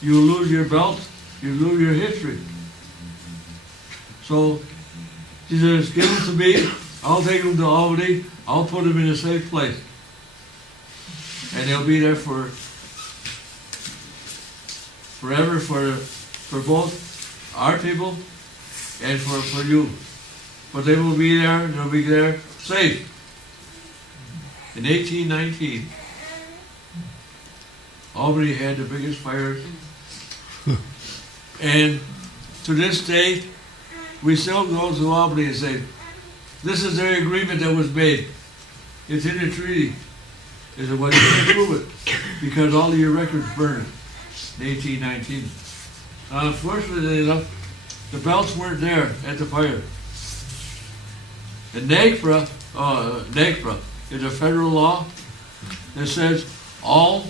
you lose your belt, you lose your history. So she says, give them to me, I'll take them to Albany, I'll put them in a safe place. And they'll be there forever for both our people and for you. But they will be there, they'll be there safe. In 1819, Albany had the biggest fires. And to this day, we still go to Albany and say, this is the agreement that was made. It's in the treaty. They said, well, you can't prove it because all of your records burned in 1819. Unfortunately enough, the belts weren't there at the fire. And NAGPRA is a federal law that says all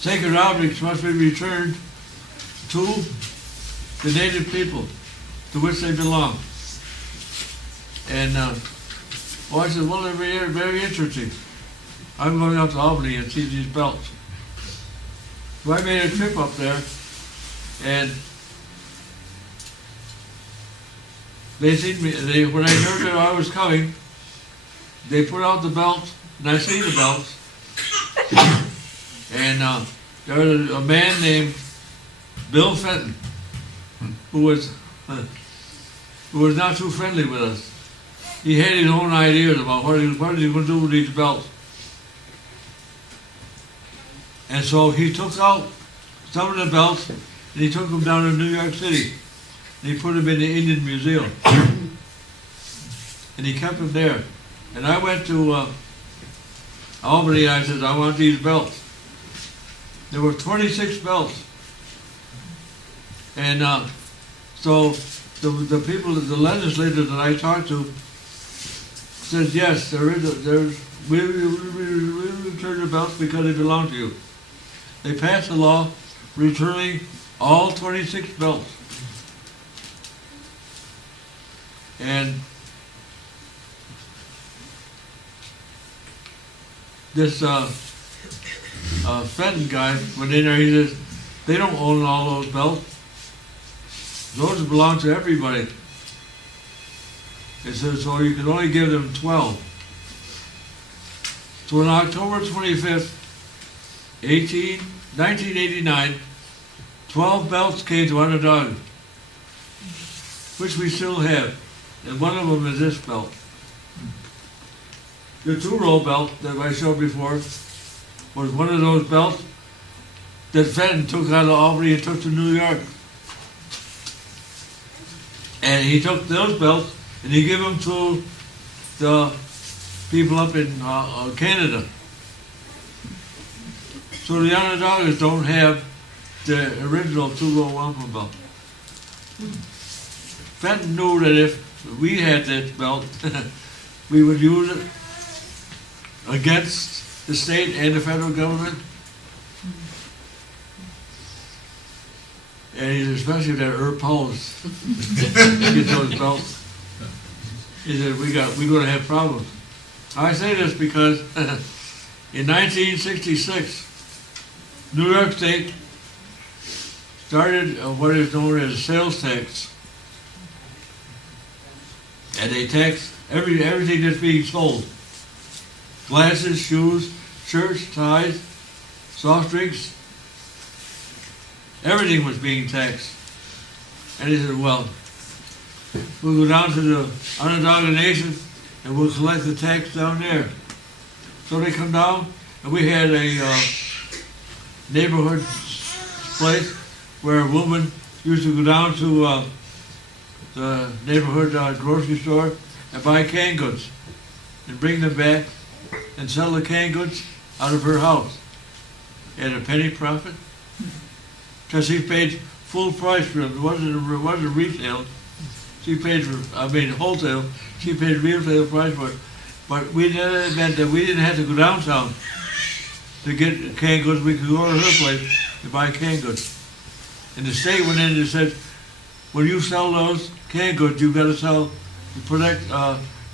sacred objects must be returned to the native people to which they belong. And I said, well, they're very, very interesting. I'm going up to Albany and see these belts. So I made a trip up there, and they seen me. When I heard that I was coming, they put out the belts, and I seen the belts. And there was a man named Bill Fenton, who was not too friendly with us. He had his own ideas about what he was going to do with these belts. And so he took out some of the belts and he took them down to New York City. And he put them in the Indian Museum. And he kept them there. And I went to Albany and I said, I want these belts. There were 26 belts. And so the people, the legislators that I talked to said, yes, we return the belts because they belong to you. They passed a law returning all 26 belts. And this Fenton guy went in there, he says, they don't own all those belts. Those belong to everybody. He says, so you can only give them 12. So on October 25th, 1989, 12 belts came to Onondaga, which we still have. And one of them is this belt. The two-row belt that I showed before was one of those belts that Fenton took out of Albany and took to New York. And he took those belts and he gave them to the people up in Canada. So the Onondagas don't have the original two-row wampum belt. Fenton knew that if we had that belt, we would use it against the state and the federal government. And he's especially that Irving Powless gets those belts. He said, we're going to have problems. I say this because in 1966, New York State started what is known as a sales tax. And they tax everything that's being sold. Glasses, shoes, shirts, ties, soft drinks. Everything was being taxed. And he said, well, we'll go down to the Onondaga Nation and we'll collect the tax down there. So they come down, and we had a neighborhood place where a woman used to go down to the neighborhood grocery store and buy canned goods and bring them back and sell the canned goods out of her house at a penny profit. Because she paid full price for them. It wasn't retail. She paid wholesale. She paid retail price for it. But that meant that we didn't have to go downtown to get canned goods. We could go to her place to buy canned goods. And the state went in and said, when you sell those canned goods, you've got to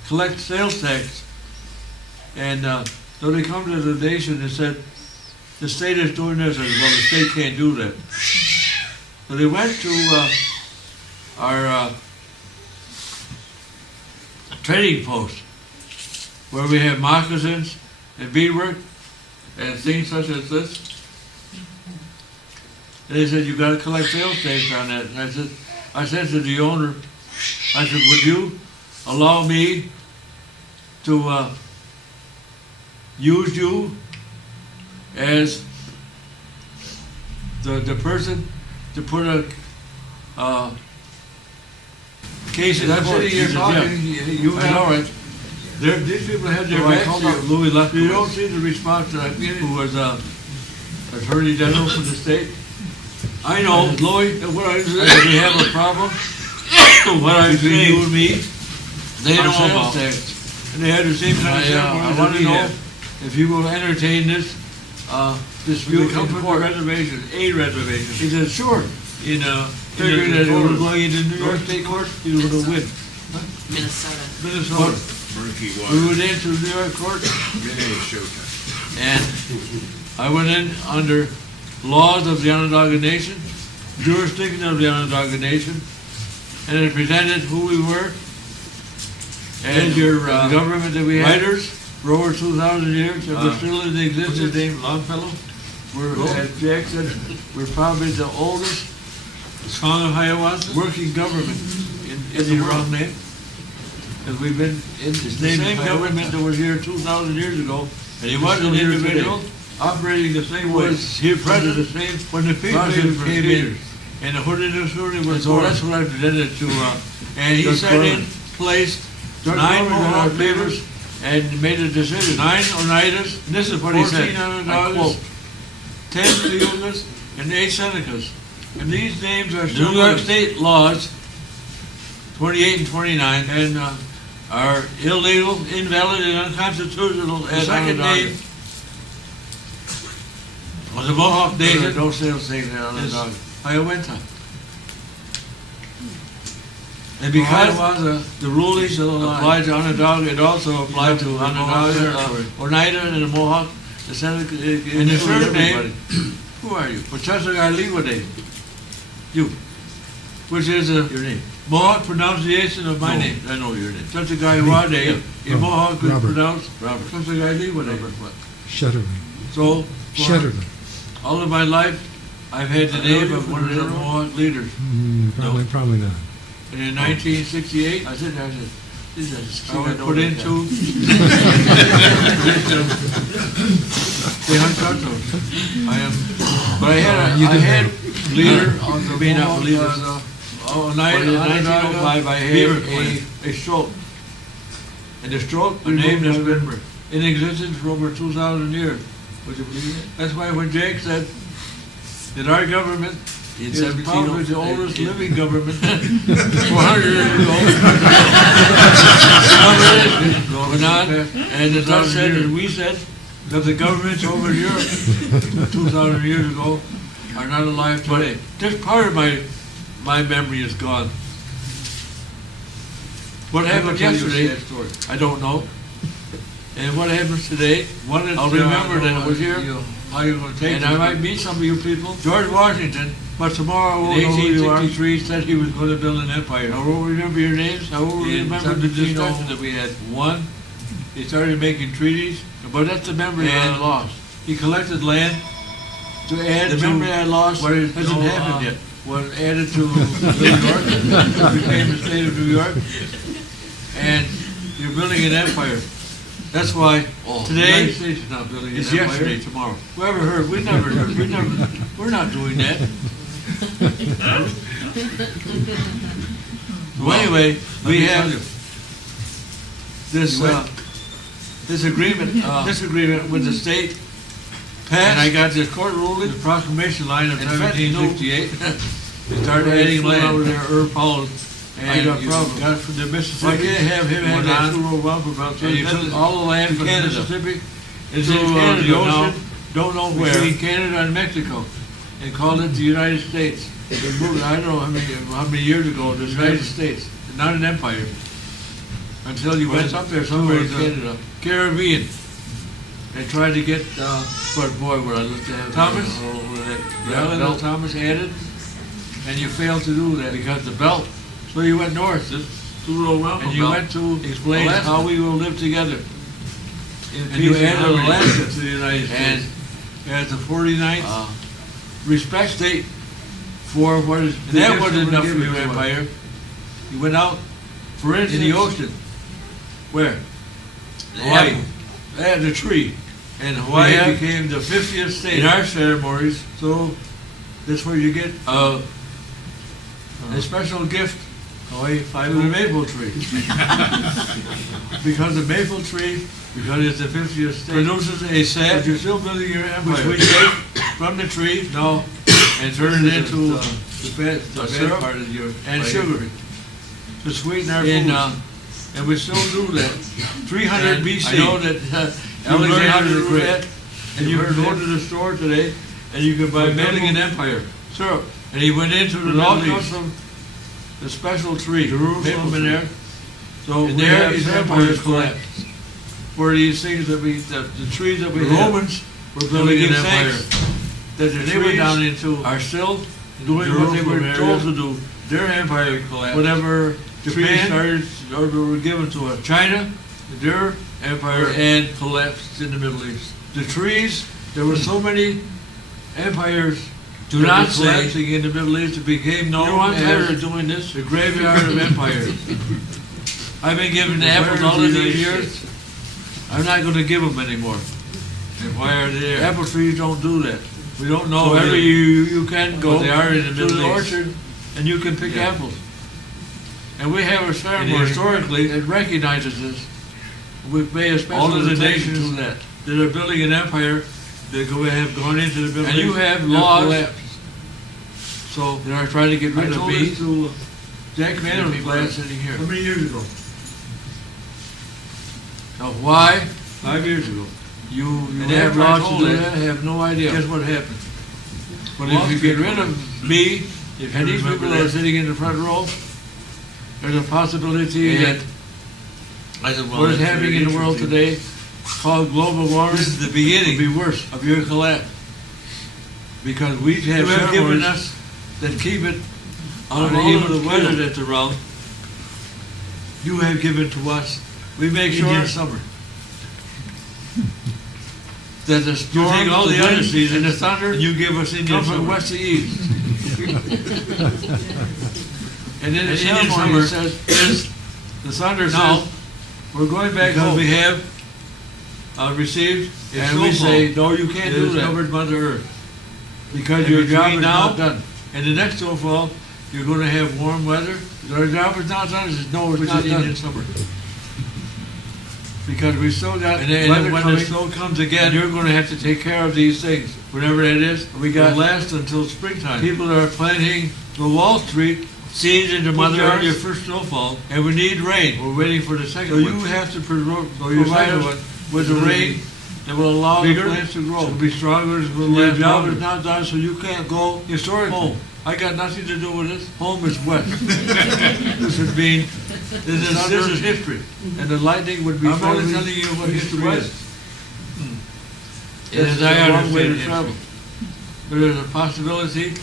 collect sales tax. And so they come to the nation and said, the state is doing this. I said, well, the state can't do that. So they went to our trading post, where we have moccasins and beadwork and things such as this. And they said, you've got to collect sales tax on that. And I said to the owner, I said, would you allow me to use you as the person to put a case in That's court? it, you're He said, talking, yeah. you I have- know, right? These people have their So I backs called to up you. Louis Lefkowitz. You don't see the response that I'm getting, who was Attorney General for the state. I know, Louis, what I said, we have a problem. What I'm Between saying, you and me, they on know sales about tax. and they had the same kind of I ceremonies want that to we know have. If you will entertain this dispute, We come come to to court. a reservation, a reservation. He said, sure. In Figuring that that it was voters- going into New York State Court, you would have win. Minnesota. Minnesota. Murky We water. went into New York Court, Yay, showtime. and I went in under laws of the Onondaga Nation, jurisdiction of the Onondaga Nation, and it presented who we were, and your government that we had. Writers for over 2,000 years, and we're still in existence. What's his name, Longfellow? We're, as Jack said, we're probably the oldest Song of Hiawatha working government in the wrong name. Because we've been in the same government that was here 2,000 years ago, and he was an individual operating the same way. He present the same when the people came in, and the hood industry was. So that's what I presented to, and he set in place 9 Mohawk papers and made a decision. 9 Oneidas, This is what he said. 14 I quote. Onondagas, 10 Cleopas, and 8 Senecas. And these names are still New York in state laws, 28 and 29, and are illegal, invalid, and unconstitutional. The second name was a Mohawk Nation. No sales thing there on the dog. Hiawatha. And because the rulings apply to Onondaga, it also applied to Onondaga, Oneida, and the Mohawk, the Seneca, and the third name. Who are you? Pachassagai Liwade. You. Which is a Mohawk pronunciation of my name. I know your name. Pachassagai Liwade. In Mohawk, it's Robert. pronounced Pachassagai Liwade. Shetterly. So, Shetterly. all of my life, I've had the name of one of the Mohawk leaders. Probably not. And in 1968, I was put into the Hunkato. But I had leader of the Mohawk leaders. In 1905, I had a stroke. And the stroke, a name that's been in existence for over 2,000 years. Would you believe it? That's why when Jake said that our government is probably the oldest living government 400 years ago. Going on, and as I said, and we said, that the governments over in Europe 2,000 years ago are not alive today. This part of my memory is gone. What happened yesterday, I don't know. And what happens today, I'll remember that it was here. How you going to take and I might meet some of you people. George Washington, but tomorrow I won't know who you are. 1863 said he was going to build an empire. I won't remember your names. I won't remember the discussion that we had. One, he started making treaties, but that's the memory I lost. He collected land to add the memory I lost. What hasn't happened yet was added to New York, became the state of New York, and you're building an empire. That's why Oh, today the United States is not building an is empire. yesterday, tomorrow. Whoever heard, we never, we're not doing that. Well, anyway, Let we me have tell you. this, this agreement with the state passed. And I got this court ruling, The proclamation line of in fact, you know, 1768. They started adding land over there, Irving Powless. I And got you problems. got it from the So I Mississippi. can't have him have Went that on, Two Row Wampum about and you took all the land from Canada. Mississippi. It's To, in Canada the now, ocean, don't know where. Between Canada and Mexico, and called it the United States. It moved, I don't know how many years ago, the United States, not an empire. Until you went up there somewhere in Canada, Caribbean. They tried to get, but boy, would I look to have Thomas? Bell Thomas added, and you failed to do that because the belt. So you went north, Two Row Wampum and you belt. went to explain Alaska. how we will live together. In And you peace and added harmony Alaska to the United And States. as the 49th respect state for what is, And that that wasn't wasn't enough for given your to us. empire. You went out For in instance, the ocean. Where? Hawaii. At the tree. And Hawaii Hawaii became the 50th state. in our ceremonies, So that's where you get uh, a special gift Hawaii to 5 the maple tree. Because the maple tree because it's the 50th state. produces a But sap, you're still building your empire. which we take from the tree No, and turn it into the bad syrup part of your and life. sugar to sweeten our In, food. And we still do that. 300 And BC. I know that You learn how to Alexander the do Great. that, and you You can heard go that? to the store today, and you can buy By building an maple empire. syrup. And he went into the It all Middle comes East. from The special tree, Jerusalem maple in tree. there. So And we there have is examples empire for collapse. for these things that we, the trees that we The have. Romans were And we building an give empire. thanks that the They went trees down into are still doing what they were Jerusalem told area. to do. Their empire collapsed. Whatever trees Japan started or were given to us. China, their empire and collapsed in the Middle East. the trees, there were so many empires Do that not were say- collapsing in the Middle East. It became You know, known I'm tired as of doing this. the graveyard of empires. I've been giving And apples where all is of the these United years. I'm not going to give them anymore. And why are they there? Apple trees don't do that. We don't know. So Every they- you can go But they are in the to Middle the East. orchard and you can pick Yeah. apples. And we have a ceremony And historically that recognizes this. We pay a special All of the attention nations to that. That are building an empire have gone into the Middle and East. you have They've laws collapsed. so that are trying to get I rid of told bees. this to Jack Mann was people glad that- sitting here. how many years ago? Now why 5 years ago. you And have after I laws to told do that, that, I have no idea. Guess what happened? But Wall if you Street get rid of me, If and you these remember people that are that. sitting in the front row, there's a possibility And that I said, well, what is that's happening very in the world interesting. today, called global warming, This is the will beginning be worse of your collapse. because we have You have given ceremonies us, that keep it out on of an all of even the weather keel. that's around, You have given to us. We make Indian sure summer. that the You storm, take all the other wind, seasons and the thunder and you give us Indian come from summer. west to east. And then the And Indian ceremony summer says, the thunder Now, says, we're going back because home. we have received a And we say, snowfall no, you can't that do has that covered Mother Earth. because and your job between is now not done. And the next snowfall, you're going to have warm weather, Our job is not done. It says, no, it's which not is done. Indian summer. Because we still got And then weather when coming, the snow comes and again, you're gonna have to take care of these things. whenever it is, We it got will last until springtime. people that are planting the Wall Street seeds into Mother Mother on your Earth, first snowfall, and we need rain. we're waiting for the second So one. you have to So your provide second us one with the is rain that will allow the bigger, plants to grow. It'll be stronger, it will Your last job longer. is not done, so you can't go Historically, home. I got nothing to do with this. Home is west. This would mean, this is history. And the lightning would be I'm only fairly telling you what east to history west. is. It's As a I long way to understand it. travel. But there's a possibility.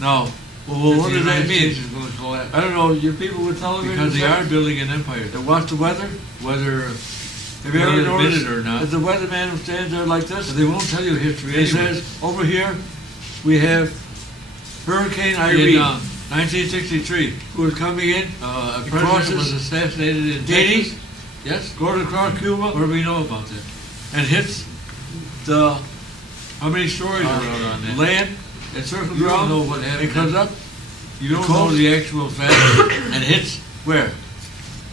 Now, well, what does that mean? I don't know, your people with television. Because they are building an empire. They watch the weather. Whether Have you ever they'll admit noticed it or not. that the weatherman who stands there like this? They won't tell you history He anyway. says, over here, we have Hurricane In Irene, 1963, who is coming in a crosses president was assassinated in Haiti, Texas, yes, goes across Cuba, what do we know about that? And hits the, how many stories are on that? Land, it circles You don't around, know what happened. it comes up, You don't know coast, the actual fact. and hits where?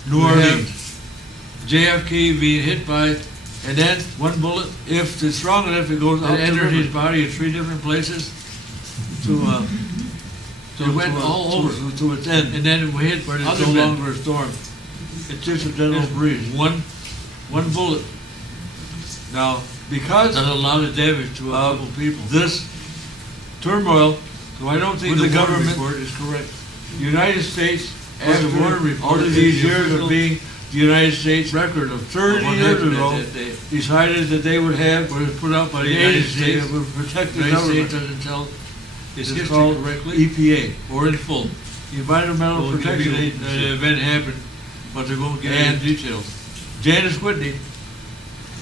New We have Orleans. JFK being hit by, And then one bullet, if it's strong enough, it goes it out the entered his river. body in 3 different places. It went all over to its end. And then it hit where it's Other no men. longer a storm. It's just a gentle It's breeze. One bullet. Now, because Done a lot of damage to a couple people. this turmoil, so I don't think With the the Warren government, report is correct. the United States, With the after Warren report all of is these the years of official being the United States, Record of 30 what years happened ago, that day. decided that they would have, Was put out by the the United agency States. that would protect The the United States government. doesn't tell its It's history called correctly EPA, or in full. the Environmental We'll give Protection you an Agency. event happened, but they won't give you And the details. Janice Whitney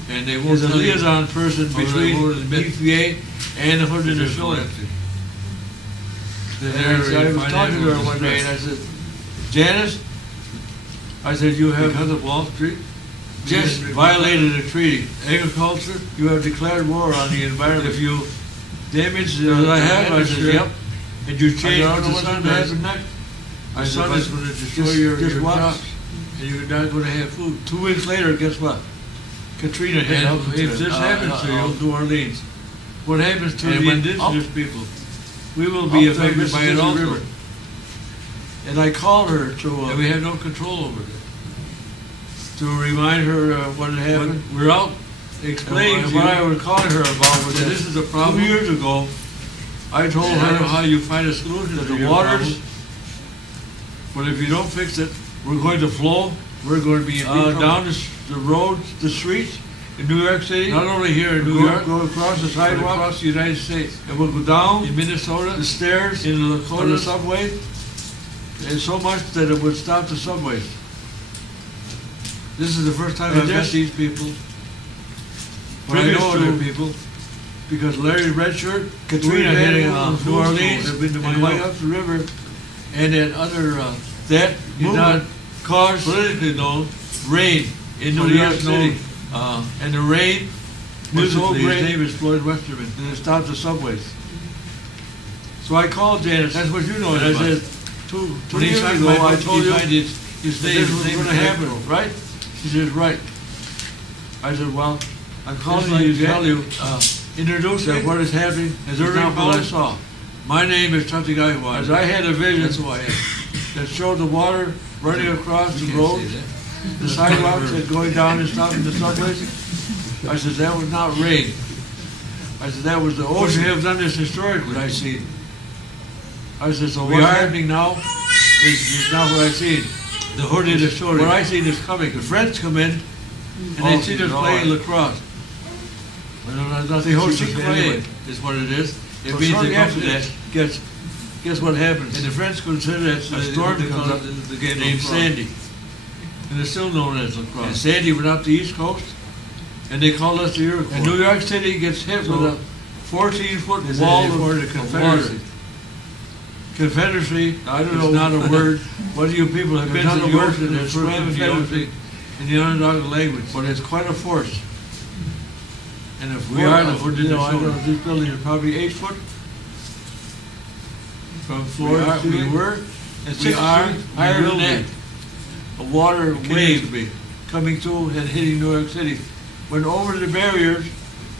And they won't is a tell you. liaison person Or they between won't admit EPA and the Hood and the There's Shoulder. correctly. And They're I was in talking to her financial one day, and I distress. said, Janice, I said, you have Because of Wall Street? just violated a treaty. Agriculture, you have declared war on the environment. If you damage She says, I have, I said, atmosphere, yep. And you I changed don't know what the what sun that has does. next. I the said, sun but is going to destroy just your watch. crops, and you're not going to have food. 2 weeks later, guess what? Katrina hit And up. if this happens to you, New Orleans, what happens to And the when indigenous up- people? We will be up the affected by it Mississippi also. River. And I called her to And we have no control over it. remind her what had happened. We're out Explain And what what I was calling her about was that that this is a problem. 2 years ago, I told And I know how her you find a solution that to the your waters, problem. but if you don't fix it, we're going to flow We're going to be in big trouble. down the roads, the streets in New York City. Not only here in New go, York, go across the but sidewalk, across the United States. and we'll go down In Minnesota, the stairs in the on the Dakotas, subway, and so much that it would stop the subways. this is the first time And I've met this- these people. But I Previous know to- other people. Because Larry Redshirt, Katrina Katrina hitting hitting New food Orleans, have been to my and going house. up the river, and that other, that Did not movement caused politically known, rain in New but York he is known, City. And the rain was so musically, his great, name is Floyd Westerman. and it stopped the subways. So I called Janice, That's what you know and I about. said, two When he years signed ago, my I book, told he you signed his that name. this His was name gonna is happen, April. right? She says, right. I said, well, I'm calling Just like you to Jack- tell you, Introduce that me. what is happening As is Irving not what I Powless. saw. My name is something I want. As I had a vision That's who I am. that showed the water running across the You road, can't say that. the sidewalks and going down and stopping the subways. I said, that was not rain. I said, that was the Could ocean. you have done this historically? What I see. I said, so We what's are- happening now is not what I seen. The hood is a story. What I seen is coming. The friends come in and they see us playing lacrosse. The hood She is keep playing playing. is what it is. It But means shortly they come after to that, that. guess what happens? And the French consider that A storm comes up the game named of Sandy. And it's still known as And lacrosse. Sandy went up the East Coast, And they call us the Iroquois. and New York City gets hit with a 14-foot Is wall it for the of Confederacy? water. Confederacy, I don't know. It's not a word. Whether you people have been It's to not the a word ocean, that it's refers to the Confederacy ocean. in the Onondaga language, but it's quite a force. And if We are the hood hood in the I know shoulder. this building is probably 8 foot from floor to We ceiling. were, And we 6 are, feet we higher will than be. that. A water Continues to wave be. coming through and hitting New York City. Went over the barriers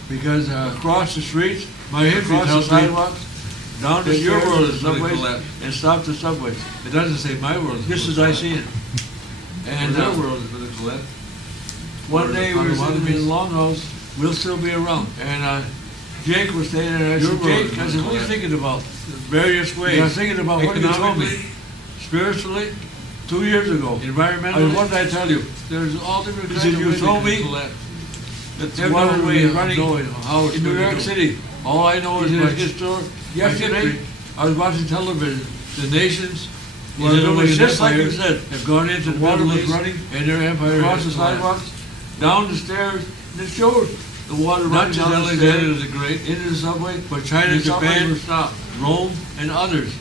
because across the streets, My history across the tells me sidewalks, down the that your stairs world and is going to subways, collapse. and stopped the subways. It doesn't say my world. Just as I see it. And And their world is going to collapse. one day we were sitting in the Potawatomis. longhouse, We'll still be around. and Jake was standing there, and I Your said, world Jake, is I gonna said, what are you collapse. thinking about? Various ways. I was thinking about what you told me, Economically, spiritually, 2 years ago. environmentally. What did I tell you? There's all different He kinds said, of you ways told it can me collapse. That the There's water no will way be of running knowing how it's in New going York to do. City. All I know is In my its history. Yesterday, history. I was watching television. The nations, Well, in it the was just like you empires, said. have gone into The the water Middle was East, running and their empire across has the collapsed. sidewalks, down the stairs, and it showed the water Not running just down the Alexander stairs the Great, into the subway. but China, And the subways Japan, were stopped. Rome, and others.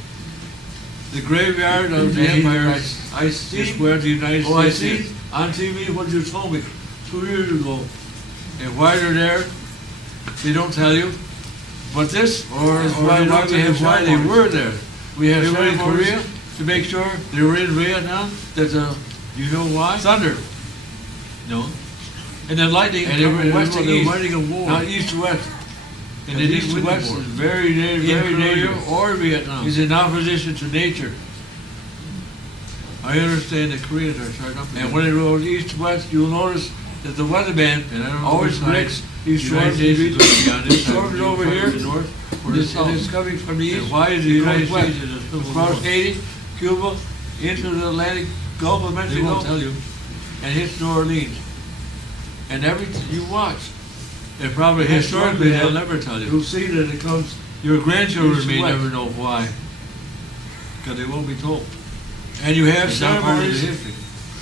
the graveyard of the Empire is where the United States is. Oh, I see. On TV, what you told me 2 years ago. And why they're there, they don't tell you. But this is why they were there. We had They were in ceremonies Korea to make sure they were in Vietnam. That you know why? Thunder. No. And then lightning. And they were west to east, fighting a war. not east to west. And And the they east to didn't win the west war. is very dangerous. Or Vietnam. Is in opposition to nature. I understand the Koreans are starting up. And when it goes east to west, you'll notice that the weatherman And I don't know always which side predicts these United storms. States is going to be on this side, Storms would you over fight here, the north or the and south? it's coming from the east. And why is the it United goes west, States in a civil across war? Haiti, Cuba, into the Atlantic Gulf of They Mexico, won't tell you. and hits New Orleans. And everything you watch, And probably historically, they'll never tell you. you'll see that it comes. Your grandchildren East may west. never know why. Because they won't be told. And you have It's not part of the ceremonies history.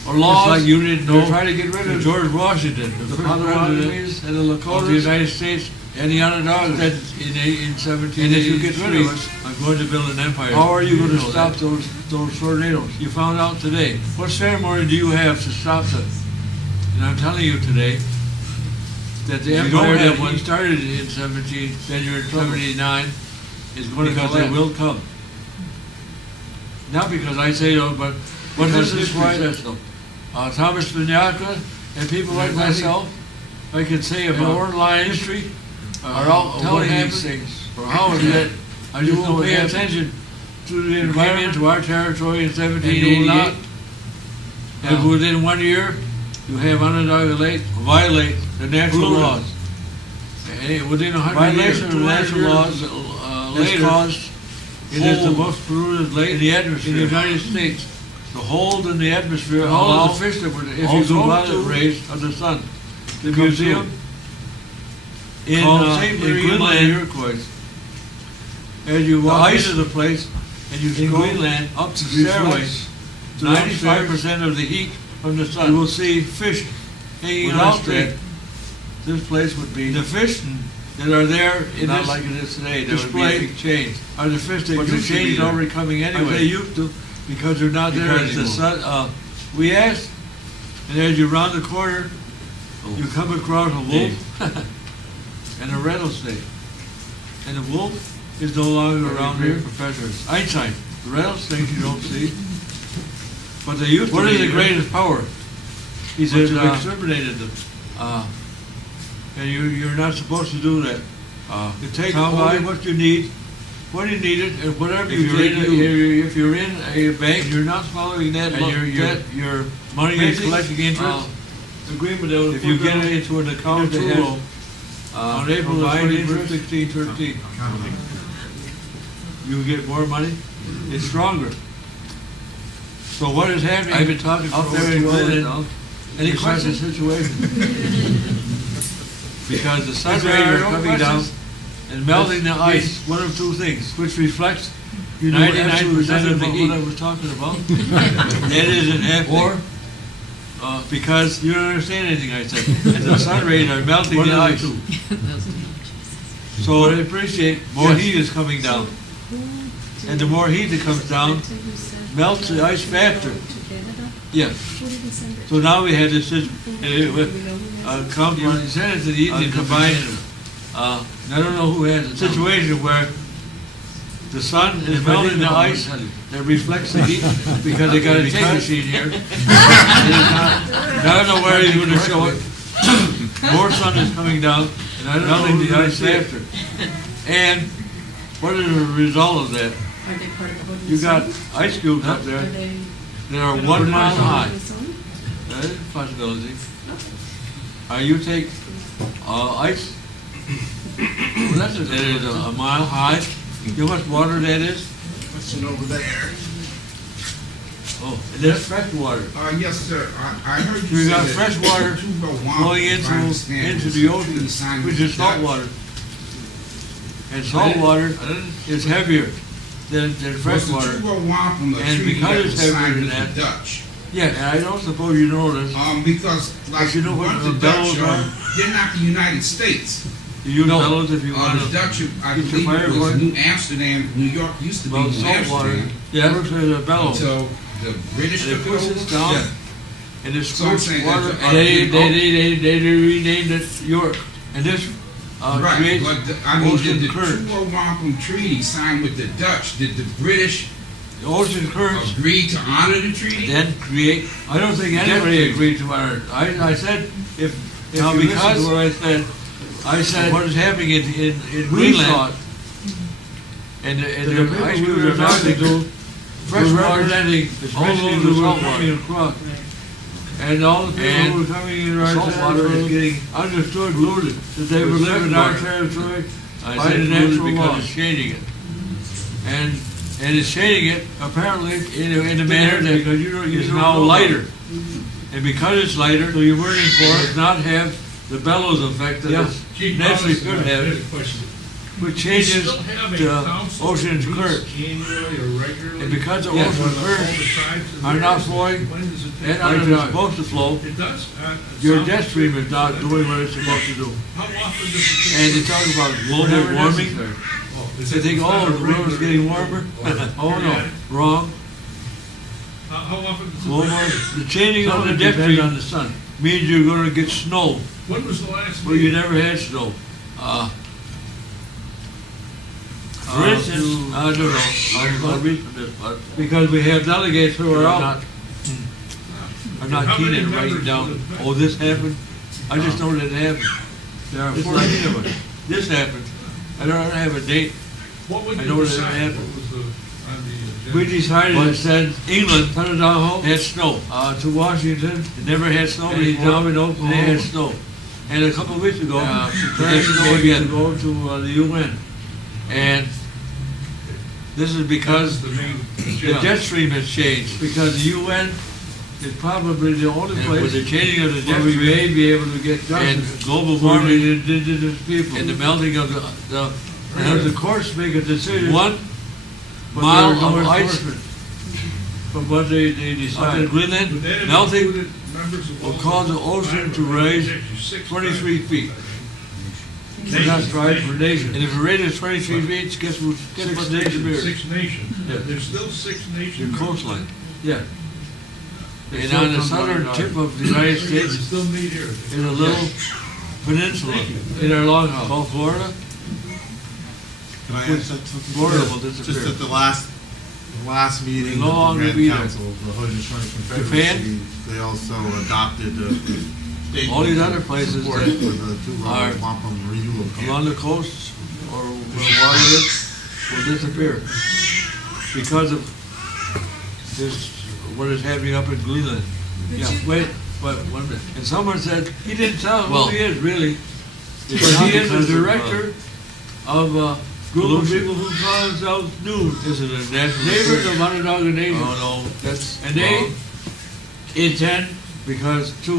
or laws. Just like you didn't to know try to get rid of George Washington, the the first president Potawatomis and the of the Lakotas United States, and the Onondagas. said in 1783, And if you get rid of us, I'm going to build an empire. how are you going to know stop that. those tornadoes? You found out today. What ceremony do you have to stop them? And I'm telling you today That the If you empire don't have that one, he started in 1779 is going to because collapse. they will come. Not because I say so, but Because this is history why says so. Thomas Vignacca and people like myself, I can say And about our line history, are out of telling what these happened, things. or how it that happened. I you just know will it pay happened. attention to the You came environment, into our territory in and you will not, 1788. and within 1 year, you have Onondaga Lake violate the natural Polluted. laws. And within 100 years, Violation of 200 natural years, laws has later. caused, it is the hold most polluted lake in the in the atmosphere. United States. The hold in the atmosphere, And all all of of the fish that were, if you also go violet to rays of the sun, the come museum in Called St. in Marie Greenland. Iroquois, as you walk ice into the place and you in go Greenland up the reflects stairways, to 95% of the heat from the sun. You will see fish hanging on a Without string. that, this place would be, The fish, that are there in not this like it is today, there would be a display, big change. are the fish that But the used to change be is there. already coming I say anyway. used to, because they're not there Because the anymore. sun, We asked, and as you round the corner, you come across a wolf and a rattlesnake. And the wolf is no longer around here. professors. Einstein, the rattlesnake you don't see, but they used to What be is the there. greatest power? He But says, you've exterminated them. and you're not supposed to do that. You take Come only by. what you need, when you need it, and whatever If you you're take, in a- if you're in a bank, And you're not following that, and your money is basic, collecting interest, agreement that was if you put get down it into an account in that Two has, Row, on April the combined 21st, interest, 1613, you get more money, it's stronger. So what is happening? I've been talking for Up over there in 2 hours Glen, now. any It's such a questions? situation. Because the sun If there rays are are no coming down questions, and melting the let's ice, one of two things, which reflects You know 99% absolutely of the nothing heat. about what I was talking about. That isn't happening. Or, Because you don't understand anything I said. And the sun rays are melting One the of the ice. two. So I appreciate more Yes. heat is coming down. And the more heat that comes down, melts the ice faster. yes, So now we had this, you sent it to the Indian combined, I don't know who has a situation where the sun is melting the ice that reflects the heat, because they got a tape machine here. I don't know where he's gonna show it. More sun is coming down, and I don't know melting who's the gonna ice see it. faster. And what is the result of that? Are they part of the You got ice cubes up Are there they? that are 1 mile high. that is a possibility. You take ice, Well, that's that is a mile high. You know how much water that is? Question over there. Oh, and that's fresh water. Yes, sir. I heard So you you got say fresh that water Two Row Wampum, flowing if I understand, into was the ocean, completely signed which with is the salt Dutch. water. And salt water is heavier than fresh Was the water. Two Row Wampum a And treaty because that it's was heavier signed than with that- the Dutch? Yes, and I don't suppose you know this. Because like you know what one of the the Dutch bellows are? they're not the United States. You use No, bellows if you want the to. Dutch, I get your believe fire it was going. New Amsterdam, New York used to be Well, New salt water, Amsterdam. works with a bellow. Until the British And it took it pushes over. down, Yeah. and it So I'm squirts saying water, that's- and they renamed it York. And this Right, creates but I mean, ocean did the currents. Two Row Wampum treaty signed with the Dutch, did the British The ocean currents agree to honor the treaty? then create. I don't think anybody agreed to honor it. I said, if now you listen because to what I said what is happening in we Greenland, thought and that the the ice people we cubes were are melting, talking to fresh were water representing, all especially over the the salt salt water. across. And all the people And who were coming in our salt water is getting understood that they were with living in our water. territory I by said the polluted natural because law. it's shading it. And it's shading it apparently in a manner that Because you don't- you is don't now know about lighter. And because it's lighter, so you're working for it does not have the bellows effect that it naturally should have, which changes the ocean's currents. And because the Yes. ocean currents are not flowing and are Like not that. supposed to flow, It does. your jet stream is not doing what it's supposed to do. How often does it? And they talk about global warming. They think, oh, the world is getting warmer. Oh, no, wrong. How often does it? Global, the changing of the jet stream on the sun means you're gonna get snow, When was the last where you meeting? never had snow. For instance, I don't know, I'll read from this, but because we have delegates who are out. I'm not How keen many in writing members down, was it? oh, this happened, I just know that it happened. There are 14 of us, this happened, I don't have a date. What would I you know that it decide? happened. What was on the We agenda? decided, it said England, had snow. To Washington, it never had snow before. Down in Oklahoma, they had snow. And a couple of weeks ago, they had snow again to go to the UN. And this is because The main the agenda. jet stream has changed, because the UN is probably the only place. With the changing of the jet stream, we may be able to get and global warming and indigenous people. And the melting of the courts make a decision. 1 mile of ice from what they decide. In Greenland, Would that have melting included members of will all cause the the ocean to tribes? rise Actually, six 23 tribes. feet. Not tribes per nation. And if it raises 23 feet, guess what nation here? Six nations. Yeah. There's still six nations. Your coastline. Yeah. And on the southern tip of the United We States still meet here. is a little peninsula in our longhouse called Florida. Can I add something? Florida will disappear. Just at the last meeting No of longer the be Grand there. Council of the Haudenosaunee Confederacy, they also adopted a statement All these other of places support that for the Two Row are Wampum renewal along camp. the coasts or where water is will disappear because of this, what is happening up in Greenland. Yeah, wait, but 1 minute. And someone said, he didn't tell who he is really, but he is the director of a group of people who call themselves NEWS. This is a national neighbors of Onondaga Nation. Oh, no, that's, and they intend, because to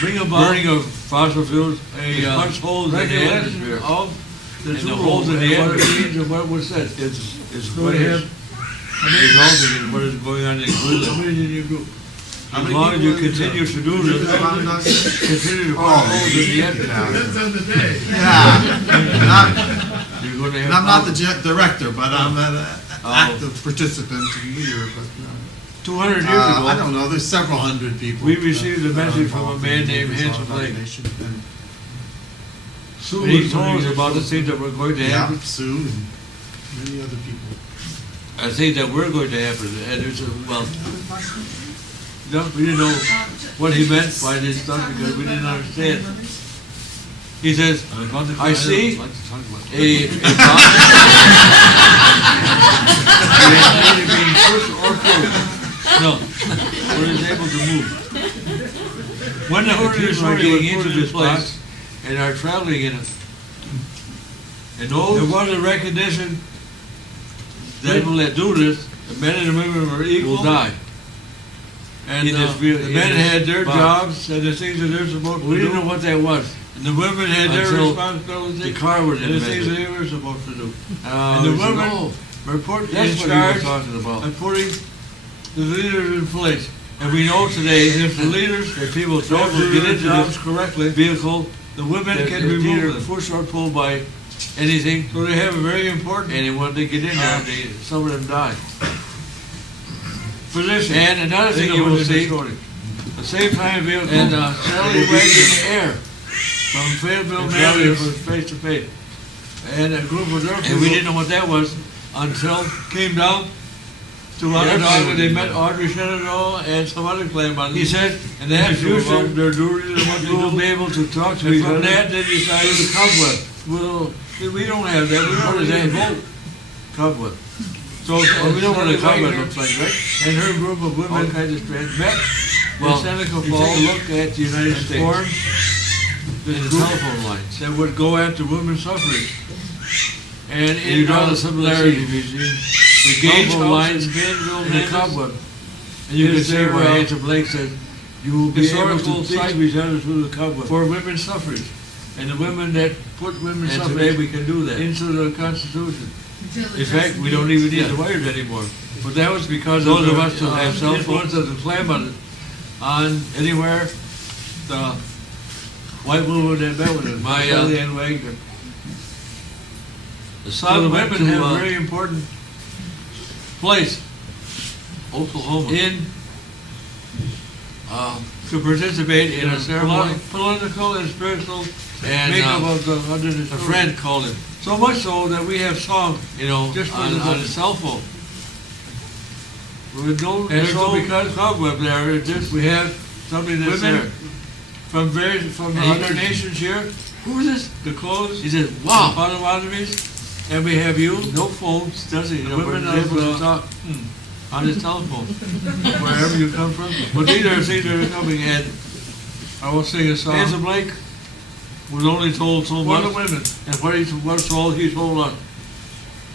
bring about burning of fossil fuels, punch holes in the atmosphere. The two holes in the atmosphere, and what was said, it's going to have resulting in what is going on in Greenland. How many in your group? As long as you continue to do this, continue to punch holes in the atmosphere. Depends on the day. Yeah, You're going to have. and I'm not the director, but I'm an Oh. active participant and leader, but 200 years I ago, don't know, there's several hundred people. we received a that are message from a involved man in named this Hanson Onondaga Lake. Nation, and and he told us about the things that were going to Yeah, happen, Sue and many other people. I think that were going to happen, and there's a, well, no, we didn't know what he meant by this stuff because we didn't understand. He says, I see a either being pushed or pulled. No, or is able to move. When the Haudenosaunee are getting into this place and are traveling in it, and there was a recognition that people that do this, the men and the women are equal, will die. And the men had their jobs and the things that they're supposed to do. We didn't know what that was. And the women had their responsibilities. The car was and the things that they were supposed to do. And the women were put in charge of putting the leaders in place. And we know today, if the leaders, if people don't get into jobs correctly, vehicle, the women That can it's remove either them. push or pull by anything, So they have a very important and when they get in there, some of them die. position. And another thing in you the will witness see, shortage. The same time vehicle. and Sally will be Wade in in the air, From Fayetteville, and traveling Maryland, from face to face. and a group of their And we people didn't know what that was until came down to the Onondaga. airplane They was met there. Audrey Shenandoah and some other claimants. He said, And they had to future, about their duties and what they we will do. be able to talk to And each from other that, they decided through the cobweb. well, we don't have that. We What don't is have that? vote. Cobweb. So Well, we know what a Sally cobweb Wagner looks like, right? and her group of All women kinds of strands. met Well, in Seneca you take Falls a look at the United and States formed in this the group telephone lines. that would go after women's suffrage. And And you in draw the similarities similarities, between the the gauge telephone lines house in Danville, and the Kansas, cobweb. And you can is see there, why Ansel Blake said, you will be able historical to speak site to each other through the cobweb. for women's suffrage. And the women that put women's And today suffrage we can do that. into the Constitution. Until In fact, we don't even need Yeah. the wires anymore. But that was because Those of of us the that have cell influence phones. of the claimant on anywhere the white woman that met with us, My, Sally Ann Wagner. The So son the went women to have a very important place Oklahoma. in to participate in a ceremony, political and spiritual And makeup of the under the a friend called him, So much so that we have songs you know, Just for on the on women. his cell phone. And There's so no because cobweb there, it's just, we have Somebody that's there. women from various, from And he other could- nations here, Who is this? the clothes, He said, the wow. Potawatomis, and we have you, No phones, does he? the But women he's able of, to talk on his telephone. wherever you come from. But these are coming in. I will sing a song. Ansel Blake was only told so For much, the women. and what he was told, he told us.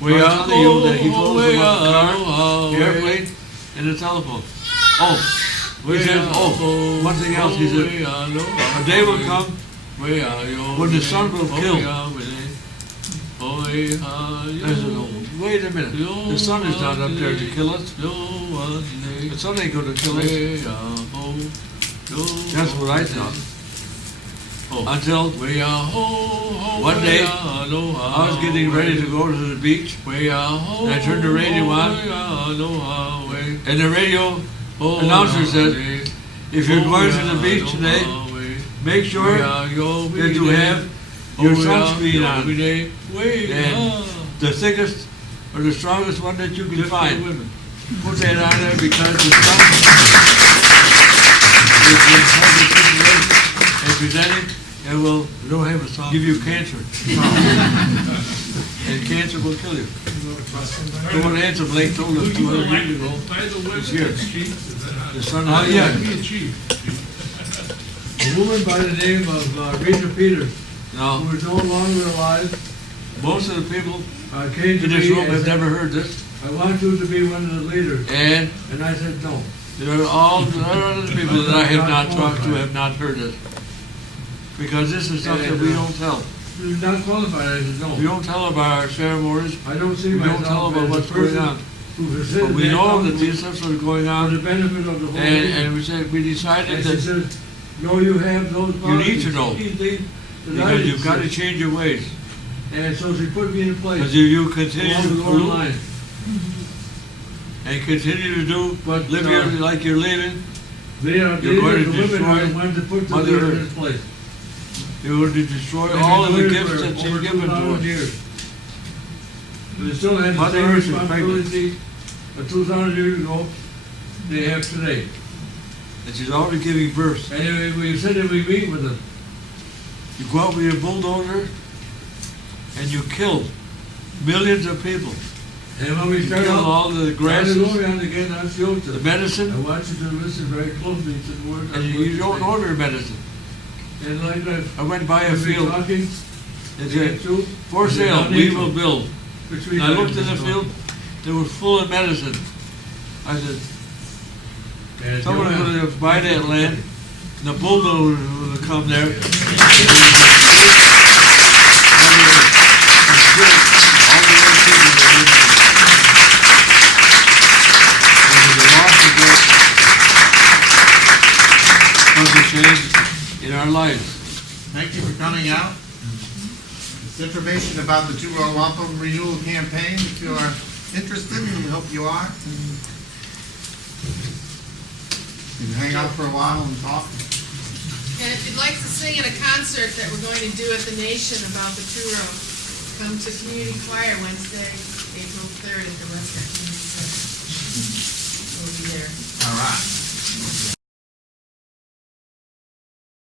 We I'm are, telling you that he told us we about the car, are, the airplane, and the telephone. Oh, he said, oh, one thing else, he said, a day will come when the sun will kill. I said, oh, wait a minute, the sun is not up there to kill us. The sun ain't gonna kill us. That's what I thought. Until one day, I was getting ready to go to the beach, and I turned the radio on, and the radio announcer said, if you're going to the beach today, make sure that you have your sunscreen on, and the thickest or the strongest one that you can find. Put that on there because the sun is in perfect situation and presenting and will give you cancer. And cancer will kill you. So what Ansel Blake told us 200 years ago, By the way, It's here. chief, is that how? the sun Oh, is yeah. Be a chief. A woman by the name of Rita Peters, Now, who is no longer alive, most of the people came to in this me room and have said, never heard this, I want you to be one of the leaders. and And I said, no. there are other people that I have not talked to have not heard this. Because this is stuff that we don't tell. You're not qualified. I said, We no. don't tell about our ceremonies, I don't see we don't myself tell about as what's a going person on. who But facilitates we know that that these stuff is going for on, the benefit of the whole and nation. we said, we decided And she that said, no, you have those You need to policies. know. Because because you've got to change your ways. And so she put me in place. Because if you continue Along to the fool line. and continue to do, But, live here like you're living, They are, You're going to the women are the destroy ones that put the Mother leader in Earth. this place. you're going to destroy And all of they've the done it gifts for that she's over given to 2,000 us. years. They still have the Mother same Earth is responsibility that 2,000 years ago they have today. And she's already giving birth. And we said that we meet with them. You go out with your bulldozer and you kill millions of people. And when we You start kill out, all the grasses, and again, I showed the you. I medicine, want you to listen very closely to the words. and you don't order medicine. And like that, I went by a we've been field, talking, it they get said, through, for and they sale, don't we need will to. build. Which we And I don't looked in the need to. field, they were full of medicine. I said, And someone Joanne- is going to buy that land, and the bulldozer will come there. Change in our lives. Thank you for coming out. It's information about the Two Row Wampum renewal campaign. If you are interested, and we hope you are, you can hang out for a while and talk. And if you'd like to sing in a concert that we're going to do at the Nation about the Two Row, come to Community Choir Wednesday, April 3rd at the Western Community Center. We'll be there. All right.